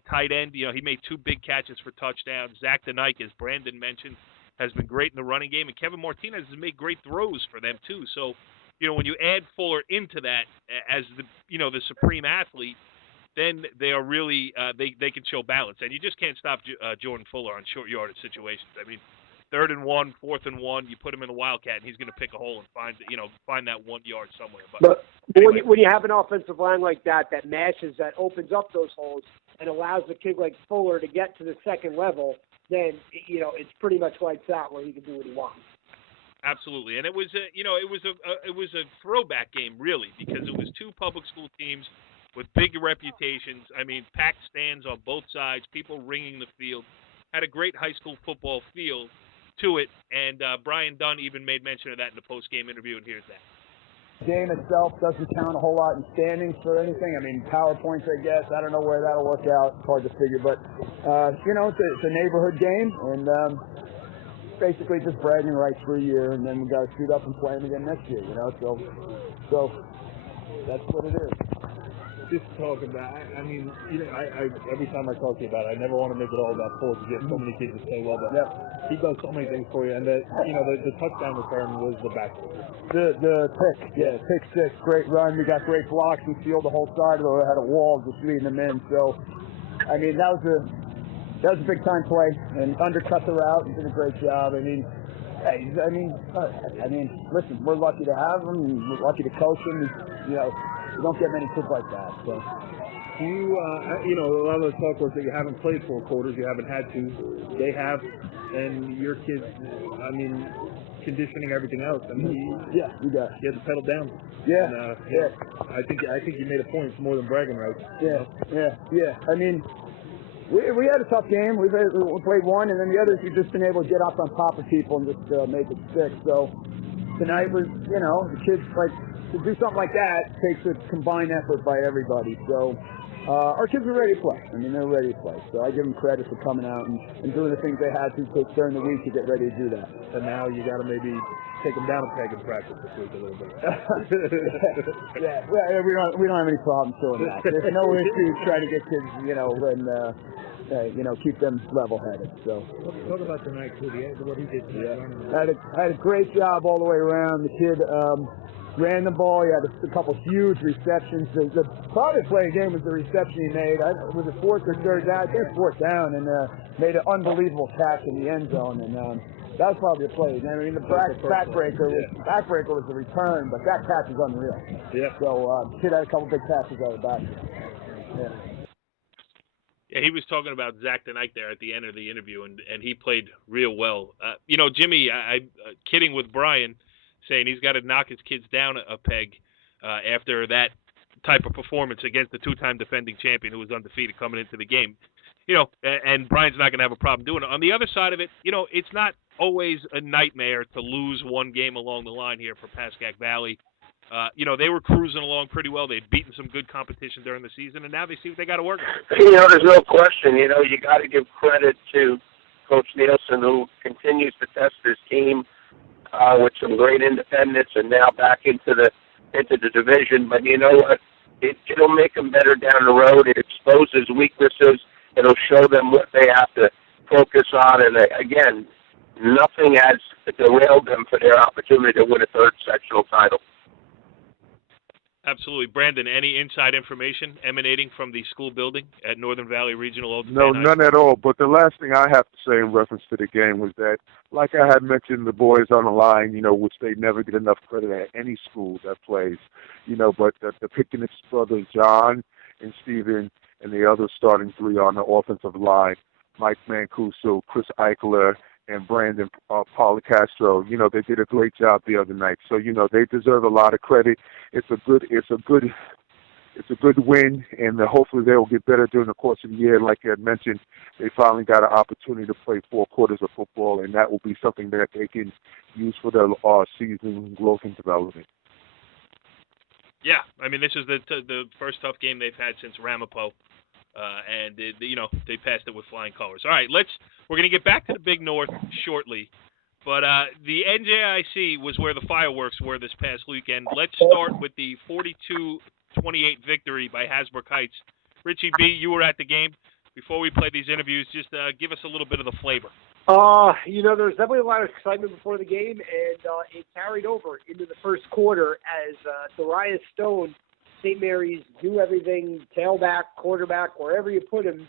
tight end, he made 2 big catches for touchdowns. Zach DeNike, as Brandon mentioned, has been great in the running game, and Kevin Martinez has made great throws for them too. So when you add Fuller into that as the supreme athlete, then they are really they can show balance, and you just can't stop Jordan Fuller on short yardage situations. I mean, 3rd and 1, 4th and 1, you put him in a wildcat, and he's going to pick a hole and find that 1 yard somewhere. But anyway. when you have an offensive line like that mashes, that opens up those holes and allows a kid like Fuller to get to the second level, then it's pretty much lights out where he can do what he wants. Absolutely, and it was a throwback game really, because it was 2 public school teams with big reputations. I mean, packed stands on both sides, people ringing the field. Had a great high school football feel to it, and Brian Dunn even made mention of that in the post-game interview, and here's that. Game itself doesn't count a whole lot in standings for anything. I mean, PowerPoints, I guess. I don't know where that'll work out. It's hard to figure, but it's a neighborhood game, and basically just bragging rights for a year, and then we got to suit up and play them again next year. So that's what it is. Just talk about, I mean, I every time I talk to you about it, I never want to make it all about sports. You get so many kids to say, well, but he does so many things for you, and the touchdown return was the back. The pick, pick 6, great run. We got great blocks and sealed the whole side of it. Had a wall just leading them in. So, I mean, that was a big time play, and undercut the route and did a great job. I mean, listen, we're lucky to have him, and we're lucky to coach him. We don't get many kids like that. So, do you, a lot of the talk was that you haven't played 4 quarters, you haven't had to. They have, and your kids, conditioning, everything else. I mean, you got to pedal down. Yeah, and, I think you made a point. It's more than bragging rights. Yeah. I mean, we had a tough game. We played one, and then the others we've just been able to get up on top of people and just make it stick. So tonight was, the kids to do something like that takes a combined effort by everybody. So our kids are ready to play. I mean, they're ready to play. So I give them credit for coming out and doing the things they had to during the week to get ready to do that. And now you got to maybe take them down a peg in practice this week a little bit. We don't have any problems doing that. There's no issue trying to get kids, keep them level-headed. So talk about tonight, too. What he did tonight. Had a great job all the way around. The kid ran the ball. He had a couple huge receptions. The probably play of the game was the reception he made. Was it 4th or 3rd down? I think it was 4th down, and made an unbelievable catch in the end zone. And that was probably a play. I mean, the backbreaker was the return, but that catch is unreal. Yeah. So kid had a couple big catches out of the back. Yeah, he was talking about Zach tonight there at the end of the interview, and he played real well. Jimmy, I kidding with Brian, saying he's got to knock his kids down a peg after that type of performance against the 2-time defending champion who was undefeated coming into the game. And Brian's not going to have a problem doing it. On the other side of it, it's not always a nightmare to lose one game along the line here for Pascack Valley. They were cruising along pretty well. They'd beaten some good competition during the season, and now they see what they got to work on. There's no question. You got to give credit to Coach Nielsen, who continues to test his team with some great independence, and now back into the division. But you know what? It'll make them better down the road. It exposes weaknesses. It'll show them what they have to focus on. And again, nothing has derailed them for their opportunity to win a 3rd sectional title. Absolutely. Brandon, any inside information emanating from the school building at Northern Valley Regional Old No, none at all. But the last thing I have to say in reference to the game was that, like I had mentioned, the boys on the line, which they never get enough credit at any school that plays, but the Pickett's brothers, John and Steven, and the other starting 3 on the offensive line, Mike Mancuso, Chris Eichler, and Brandon Policastro, they did a great job the other night. So, they deserve a lot of credit. It's a good win, and hopefully they will get better during the course of the year. Like I had mentioned, they finally got an opportunity to play 4 quarters of football, and that will be something that they can use for their season growth and development. Yeah, I mean, this is the first tough game they've had since Ramapo. And they passed it with flying colors. All right, we're going to get back to the Big North shortly, but the NJIC was where the fireworks were this past weekend. Let's start with the 42-28 victory by Hasbrook Heights. Richie B., you were at the game. Before we play these interviews, just give us a little bit of the flavor. There's definitely a lot of excitement before the game, and it carried over into the first quarter as Darius Stone, St. Mary's, do everything, tailback, quarterback, wherever you put him.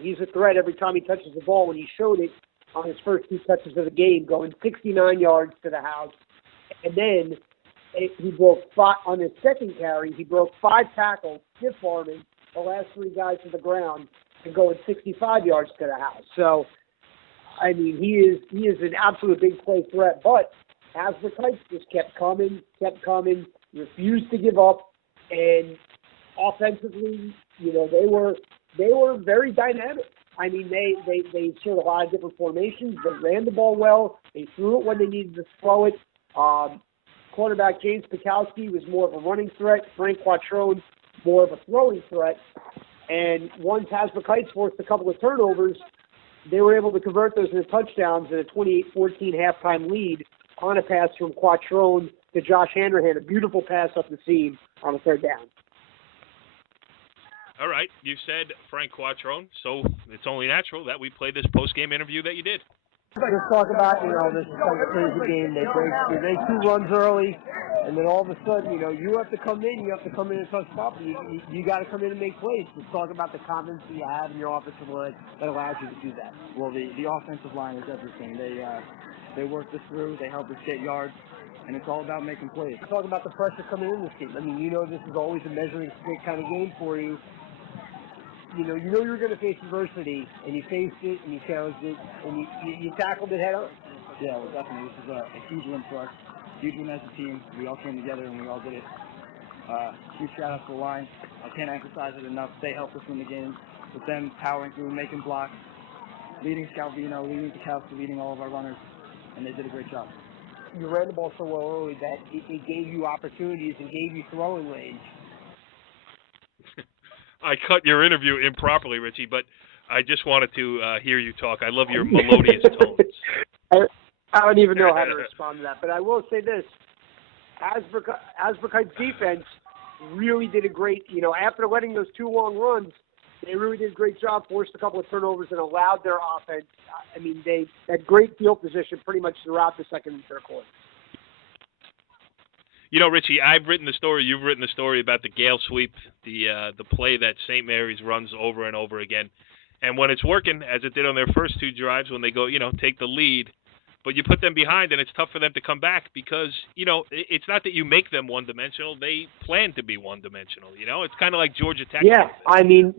He's a threat every time he touches the ball. When he showed it on his first 2 touches of the game, going 69 yards to the house. And then he broke 5 on his second carry. He broke 5 tackles, stiff-arming the last 3 guys to the ground and going 65 yards to the house. So, I mean, he is an absolute big play threat. But Hasbrouck just kept coming, refused to give up, and offensively, they were very dynamic. I mean, they showed a lot of different formations. They ran the ball well. They threw it when they needed to throw it. Quarterback James Pikowski was more of a running threat. Frank Quattrone more of a throwing threat. And once Hasbrouck forced a couple of turnovers, they were able to convert those into touchdowns in a 28-14 halftime lead on a pass from Quattrone to Josh Hanrahan, a beautiful pass up the seam on a 3rd down. All right, you said Frank Quattrone, so it's only natural that we play this post-game interview that you did. Let's talk about, this is kind of a crazy game. They make 2 runs early, and then all of a sudden, you have to come in. You have to come in and touch top. You got to come in and make plays. Let's talk about the confidence that you have in your offensive line that allows you to do that. Well, the offensive line is everything. They work us through. They help us get yards. And it's all about making plays. Let's talk about the pressure coming in this game. I mean, this is always a measuring stick kind of game for you. You know you're going to face adversity, and you faced it, and you challenged it, and you tackled it head on. Yeah, well, definitely. This is a huge win for us. Huge win as a team. We all came together, and we all did it. Huge shout-out to the line. I can't emphasize it enough. They helped us win the game with them powering through, making blocks, leading Scalvino, leading Pikowski, leading all of our runners, and they did a great job. You ran the ball so well early that it gave you opportunities and gave you throwing range. I cut your interview improperly, Richie, but I just wanted to hear you talk. I love your melodious tones. I don't even know how to respond to that, but I will say this. Hasbrouck's defense really did a great, after letting those 2 long runs, they really did a great job, forced a couple of turnovers, and allowed their offense. I mean, they had great field position pretty much throughout the second and third quarter. Richie, I've written the story. You've written the story about the Gale sweep, the play that St. Mary's runs over and over again. And when it's working, as it did on their first 2 drives, when they go, take the lead, but you put them behind, and it's tough for them to come back because, it's not that you make them one-dimensional. They plan to be one-dimensional, It's kind of like Georgia Tech. Yeah, I mean,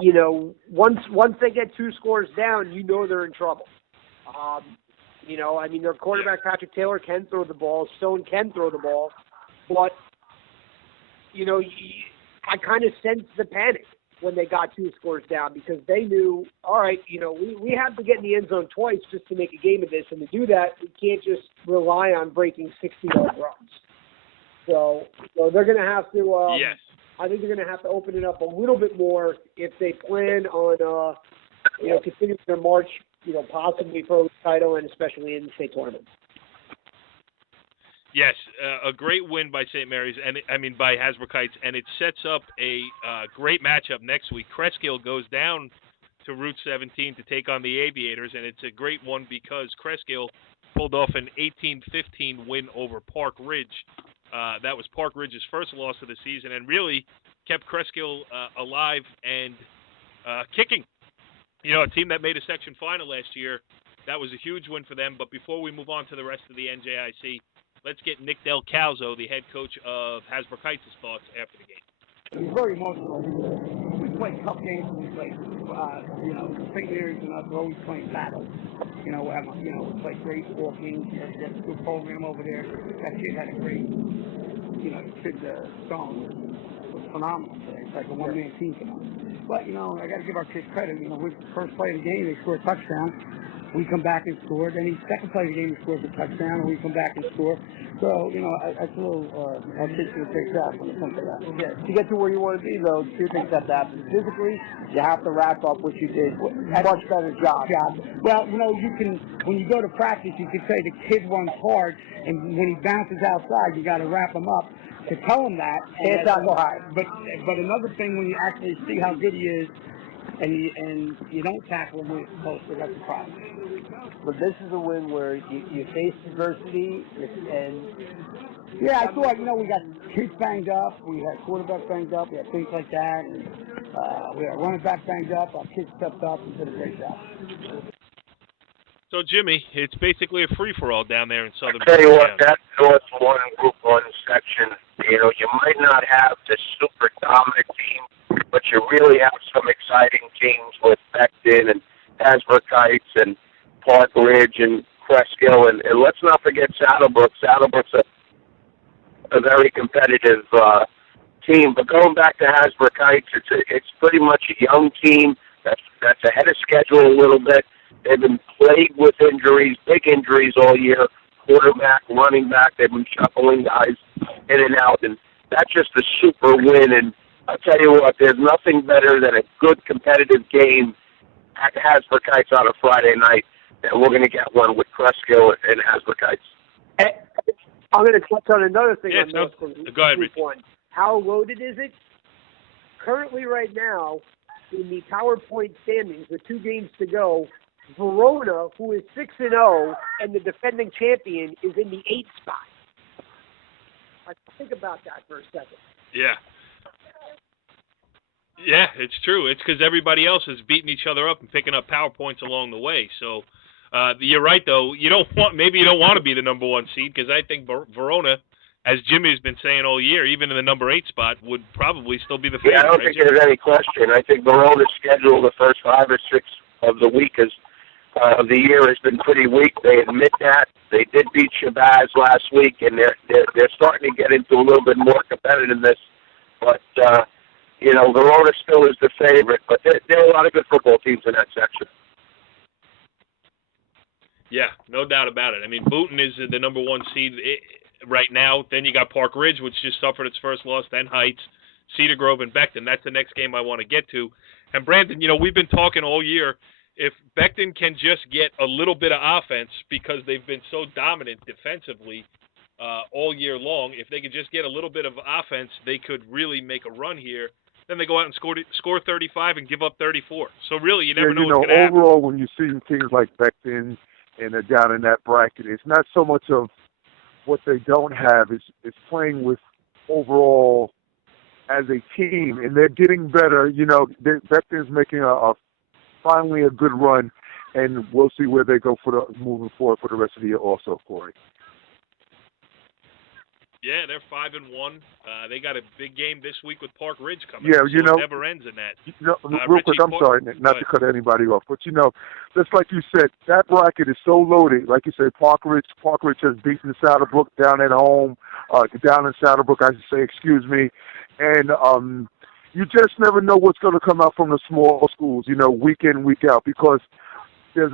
once they get 2 scores down, they're in trouble. Their quarterback, Patrick Taylor, can throw the ball. Stone can throw the ball. But, I kind of sensed the panic when they got 2 scores down because they knew, all right, we have to get in the end zone twice just to make a game of this. And to do that, we can't just rely on breaking 60-yard runs. So they're going to have to yes. I think they're going to have to open it up a little bit more if they plan on, continuing their march, possibly for a title and especially in the state tournament. Yes, a great win by St. Mary's, by Hasbrouck, and it sets up a great matchup next week. Cresskill goes down to Route 17 to take on the Aviators, and it's a great one because Cresskill pulled off an 18-15 win over Park Ridge. That was Park Ridge's first loss of the season, and really kept Cresskill alive and kicking. A team that made a section final last year, that was a huge win for them. But before we move on to the rest of the NJIC, let's get Nick Del Calzo, the head coach of Hasbrouck, thoughts after the game. It was very emotional. We played tough games. We played, St. Mary's and us are always playing battles. We played great ball games. We had a good program over there. That kid had a great, kid Stone was phenomenal today. It's like a one-man team for us. But, I got to give our kids credit. We first play of the game, they scored a touchdown. We come back and score. Then the second play of the game, he scores a touchdown, and we come back and score. So, I feel our kids did a great job when it comes to that. Yeah. To get to where you want to be, though, 2 things have to happen. Physically, you have to wrap up what you did. A much better job. Well, you can, when you go to practice, you can say the kid runs hard, and when he bounces outside, you got to wrap him up to tell him that. Can't tackle high. But another thing, when you actually see how good he is, and you don't tackle them when you're supposed to. That's a problem. But this is a win where you face adversity, and yeah, I thought, we got kids banged up, we had quarterback banged up, we had things like that, and we had running back banged up. Our kids stepped up and did a great job. So, Jimmy, it's basically a free-for-all down there in Southern I tell you what, Pennsylvania. that North 1 Group 1 section, you might not have the super dominant team, but you really have some exciting teams with Becton and Hasbrook Heights and Park Ridge and Cresskill, and let's not forget Saddlebrook. Saddlebrook's a very competitive team. But going back to Hasbrook Heights, it's pretty much a young team that's ahead of schedule a little bit. They've been plagued with injuries, big injuries all year. Quarterback, running back, they've been shuffling guys in and out, and that's just a super win. And I'll tell you what, there's nothing better than a good competitive game at Hasbrook Heights on a Friday night, and we're going to get one with Cresskill and Hasbrook Heights. I'm going to touch on another thing. Go ahead, Rick. How loaded is it? Currently, right now, in the PowerPoint standings, with 2 games to go, Verona, who is 6-0 and the defending champion, is in the 8th spot. Think about that for a second. Yeah. Yeah, it's true. It's because everybody else is beating each other up and picking up PowerPoints along the way. So you're right, though. You don't want to be the number 1 seed, because I think Verona, as Jimmy's been saying all year, even in the number 8 spot, would probably still be the favorite. Yeah, I don't think there's any question. I think Verona's schedule the first 5 or 6 of the week of the year has been pretty weak. They admit that. They did beat Shabazz last week, and they're starting to get into a little bit more competitiveness. But Verona still is the favorite. But there are a lot of good football teams in that section. Yeah, no doubt about it. I mean, Boonton is the number 1 seed right now. Then you got Park Ridge, which just suffered its first loss. Then Heights, Cedar Grove, and Becton. That's the next game I want to get to. And Brandon, we've been talking all year. If Becton can just get a little bit of offense, because they've been so dominant defensively all year long, if they could just get a little bit of offense, they could really make a run here. Then they go out and score 35 and give up 34. So really, you never know what's going to happen. Overall, when you see teams like Becton and they're down in that bracket, it's not so much of what they don't have. It's playing with overall as a team, and they're getting better. Becton's making finally a good run, and we'll see where they go moving forward for the rest of the year also, Corey. Yeah, they're 5-1. They got a big game this week with Park Ridge coming up, so it never ends in that. Real quick, I'm sorry, not to cut anybody off, but just like you said, that bracket is so loaded. Like you said, Park Ridge has beaten Saddlebrook down at home, down in Saddlebrook, I should say, excuse me, and you just never know what's going to come out from the small schools, week in, week out, because there's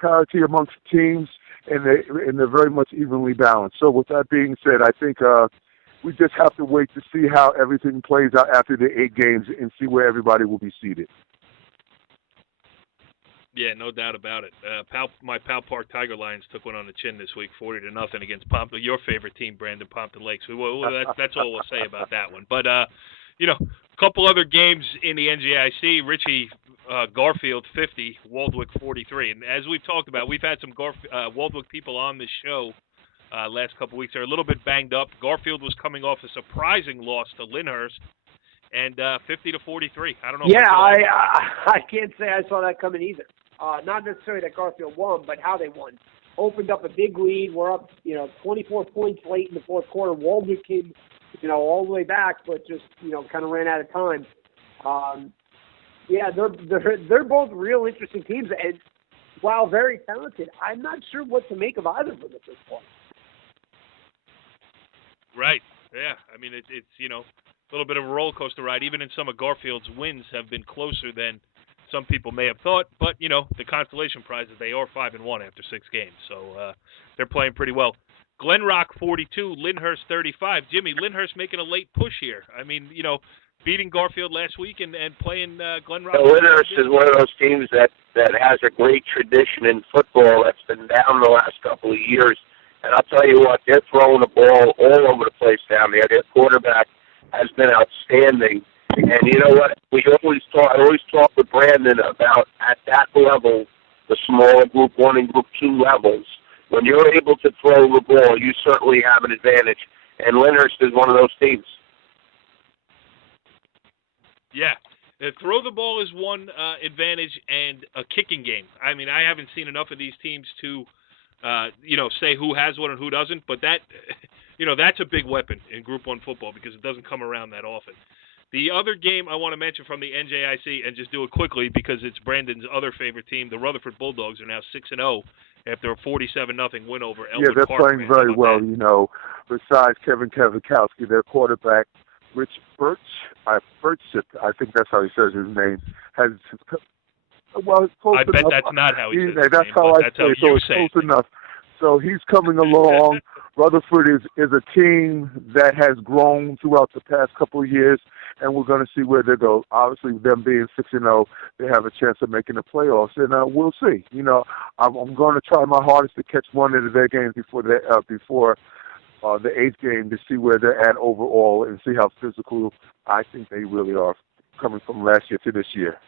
parity amongst teams, and they're very much evenly balanced. So with that being said, I think we just have to wait to see how everything plays out after the 8 games and see where everybody will be seated. Yeah, no doubt about it. My Pal Park Tiger Lions took one on the chin this week, 40-0 against your favorite team, Brandon, Pompton Lakes. That's all we'll say about that one. But a couple other games in the NJIC. Richie, Garfield 50, Waldwick 43. And as we've talked about, we've had some Waldwick people on this show last couple weeks. They're a little bit banged up. Garfield was coming off a surprising loss to Lyndhurst, and 50-43. I don't know. Yeah, I can't say I saw that coming either. Not necessarily that Garfield won, but how they won. Opened up a big lead. We're up, 24 points late in the fourth quarter. Waldwick came, all the way back, but just, kind of ran out of time. Yeah, they're both real interesting teams, and while very talented, I'm not sure what to make of either of them at this point. Right. Yeah. I mean, it's a little bit of a roller coaster ride. Even in some of Garfield's wins have been closer than some people may have thought. But the consolation prize is they are 5-1 after 6 games, so they're playing pretty well. Glen Rock 42, Lyndhurst 35. Jimmy, Lyndhurst making a late push here. I mean, beating Garfield last week and playing Glen Rock. Lyndhurst is one of those teams that has a great tradition in football that's been down the last couple of years. And I'll tell you what, they're throwing the ball all over the place down there. Their quarterback has been outstanding. And you know what? I always talk with understanding about at that level, the smaller Group 1 and Group 2 levels, when you're able to throw the ball, you certainly have an advantage. And Lyndhurst is one of those teams. Yeah. Throw the ball is one advantage, and a kicking game. I mean, I haven't seen enough of these teams to, say who has one and who doesn't. But that, that's a big weapon in Group 1 football because it doesn't come around that often. The other game I want to mention from the NJIC, and just do it quickly because it's Brandon's other favorite team, the Rutherford Bulldogs are now 6-0 after a 47-0 win over Elwood Yeah, they're Park. playing very well, besides Kevin Kowski, their quarterback, Rich Birch, I think that's how he says his name, has, well, it's close I enough. bet that's not how he says his That's name, how but I that's say how it, so you it's say close it. enough. So he's coming along. Rutherford is a team that has grown throughout the past couple of years, and we're going to see where they go. Obviously, them being 6-0, they have a chance of making the playoffs, and we'll see. I'm going to try my hardest to catch one of their games before the 8th game to see where they're at overall and see how physical I think they really are coming from last year to this year.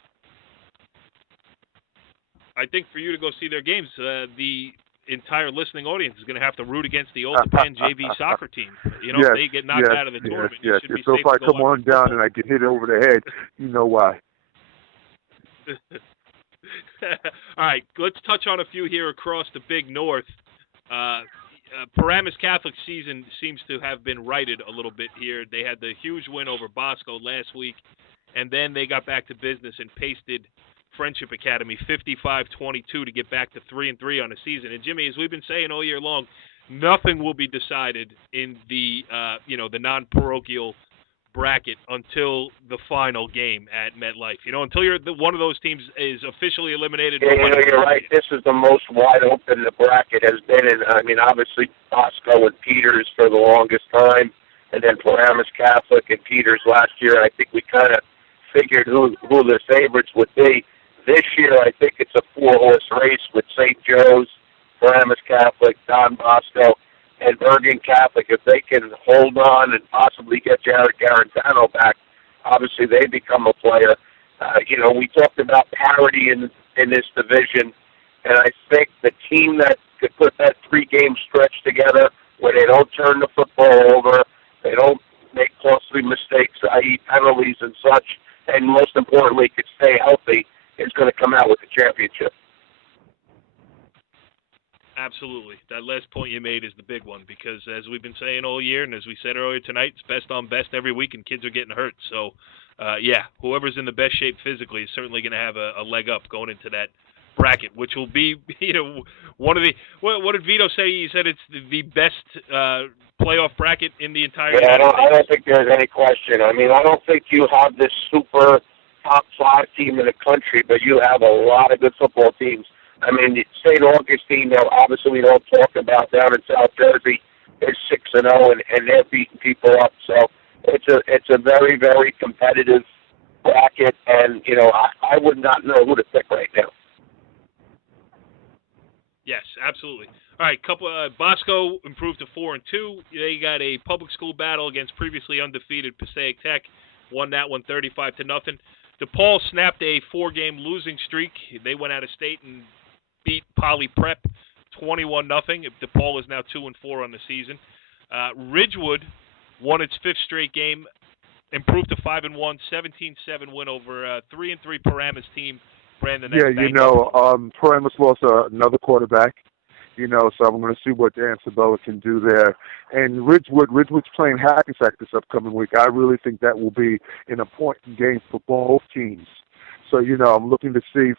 I think for you to go see their games, the entire listening audience is going to have to root against the Old Japan JV soccer team. Yes, if they get knocked out of the tournament, yes. you should be So safe if I to go come on watch down football. and I get hit over the head, you know why. All right, let's touch on a few here across the Big North. Paramus Catholic season seems to have been righted a little bit here. They had the huge win over Bosco last week, and then they got back to business and pasted Friendship Academy 55-22 to get back to 3-3 on the season. And Jimmy, as we've been saying all year long, nothing will be decided in the the non-parochial bracket until the final game at MetLife. Until one of those teams is officially eliminated. Yeah, you're right. This is the most wide open the bracket has been in. I mean, obviously Bosco and Peters for the longest time, and then Paramus Catholic and Peters last year. I think we kind of figured who the favorites would be. This year, I think it's a 4-horse race with St. Joe's, Paramus Catholic, Don Bosco, and Bergen Catholic. If they can hold on and possibly get Jared Garantano back, obviously they become a player. We talked about parity in this division, and I think the team that could put that 3-game stretch together where they don't turn the football over, they don't make costly mistakes, i.e. penalties and such, and most importantly, could stay healthy, is going to come out with the championship. Absolutely. That last point you made is the big one because, as we've been saying all year and as we said earlier tonight, it's best on best every week and kids are getting hurt. So, whoever's in the best shape physically is certainly going to have a leg up going into that bracket, which will be, one of the – what did Vito say? He said it's the best playoff bracket in the entire United States. I don't think there's any question. I mean, I don't think you have this super top 5 team in the country, but you have a lot of good football teams. I mean, St. Augustine, obviously we don't talk about down in South Jersey, is 6-0 and they're beating people up. So it's a very, very competitive bracket, and I would not know who to pick right now. Yes, absolutely. All right, Bosco improved to 4-2. They got a public school battle against previously undefeated Passaic Tech. Won that one 35-0. DePaul snapped a 4-game losing streak. They went out of state and beat Poly Prep 21-0. DePaul is now 2-4 on the season. Ridgewood won its 5th straight game, improved to 5-1, 17-7 win over a 3-3 Paramus team. Brandon. Paramus lost another quarterback. So I'm going to see what Dan Sabella can do there. And Ridgewood's playing Hackensack this upcoming week. I really think that will be an important game for both teams. So, I'm looking to see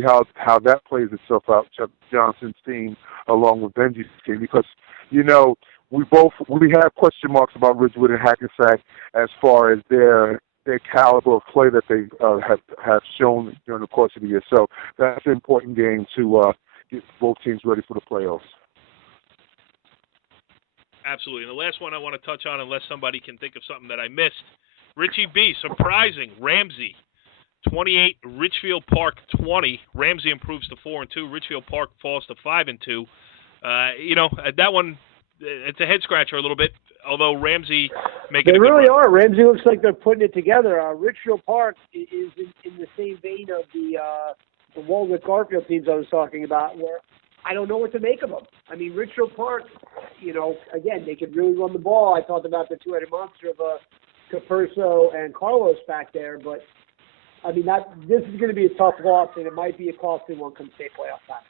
how that plays itself out, Chuck Johnson's team along with Benji's team, because, we have question marks about Ridgewood and Hackensack as far as their caliber of play that they have shown during the course of the year. So that's an important game to get both teams ready for the playoffs. Absolutely. And the last one I want to touch on, unless somebody can think of something that I missed, Richie B, surprising, Ramsey, 28, Richfield Park 20. Ramsey improves to 4-2. Richfield Park falls to 5-2. That one it's a head scratcher a little bit. Although Ramsey making They a good really run. are. Ramsey looks like they're putting it together. Richfield Park is in the same vein of the Walwick Garfield teams I was talking about, where I don't know what to make of them. I mean, Richfield Park, again, they could really run the ball. I talked about the two-headed monster of Caperso and Carlos back there, but I mean, this is going to be a tough loss, and it might be a costly one come state playoff time.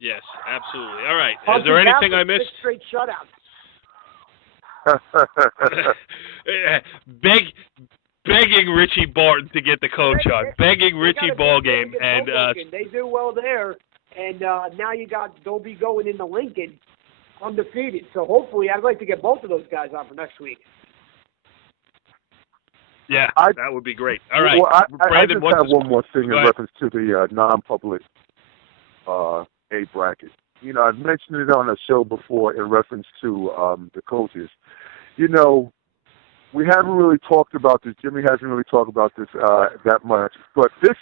Yes, absolutely. All right. Hunter Is there anything Catholic, I missed? 6 straight shutouts. Begging Richie Barton to get the coach on. Begging Richie Ballgame. And they do well there, and now they'll be going into Lincoln undefeated. So hopefully, I'd like to get both of those guys on for next week. Yeah, that would be great. All right, well, Brandon, I just have one more thing in ahead. reference to the non-public A bracket. I've mentioned it on a show before in reference to the coaches. We haven't really talked about this. Jimmy hasn't really talked about this that much. But this,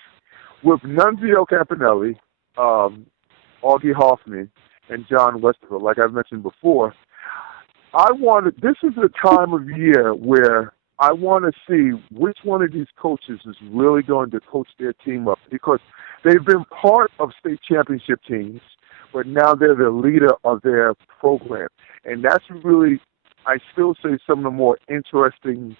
with Nunzio Campanile, Augie Hoffman, and John Westerville, like I've mentioned before, this is a time of year where I want to see which one of these coaches is really going to coach their team up, because they've been part of state championship teams, but now they're the leader of their program. And that's really, I still say, some of the more interesting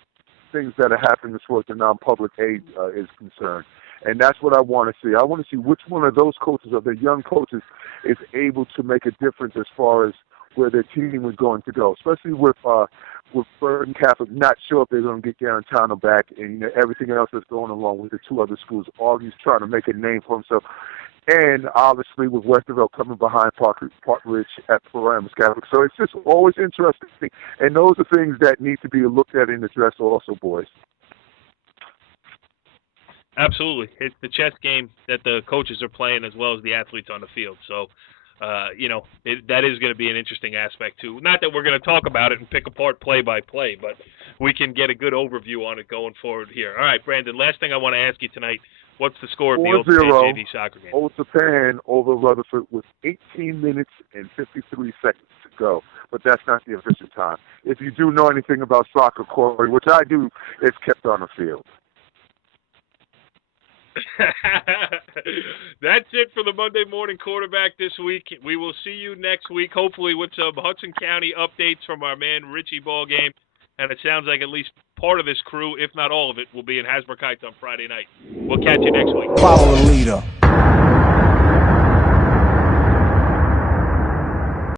things that are happening as far as the non-public aid is concerned. And that's what I want to see. I want to see which one of those coaches, of the young coaches, is able to make a difference as far as where their team is going to go, especially with Burton Catholic not sure if they're going to get Garantano back, and everything else that's going along with the two other schools. Augie's trying to make a name for himself. And obviously with Westerville coming behind Park Ridge at Paramus Catholic. So it's just always interesting. And those are things that need to be looked at and addressed also, boys. Absolutely. It's the chess game that the coaches are playing as well as the athletes on the field. So, that is going to be an interesting aspect, too. Not that we're going to talk about it and pick apart play-by-play, but we can get a good overview on it going forward here. All right, Brandon, last thing I want to ask you tonight, what's the score of the Old Japan JV soccer game? Old Japan over Rutherford with 18 minutes and 53 seconds to go. But that's not the official time. If you do know anything about soccer, Corey, which I do, it's kept on the field. That's it for the Monday Morning Quarterback this week. We will see you next week, hopefully with some Hudson County updates from our man Richie Ballgame. And it sounds like at least part of this crew, if not all of it, will be in Hasbrouck Heights on Friday night. We'll catch you next week.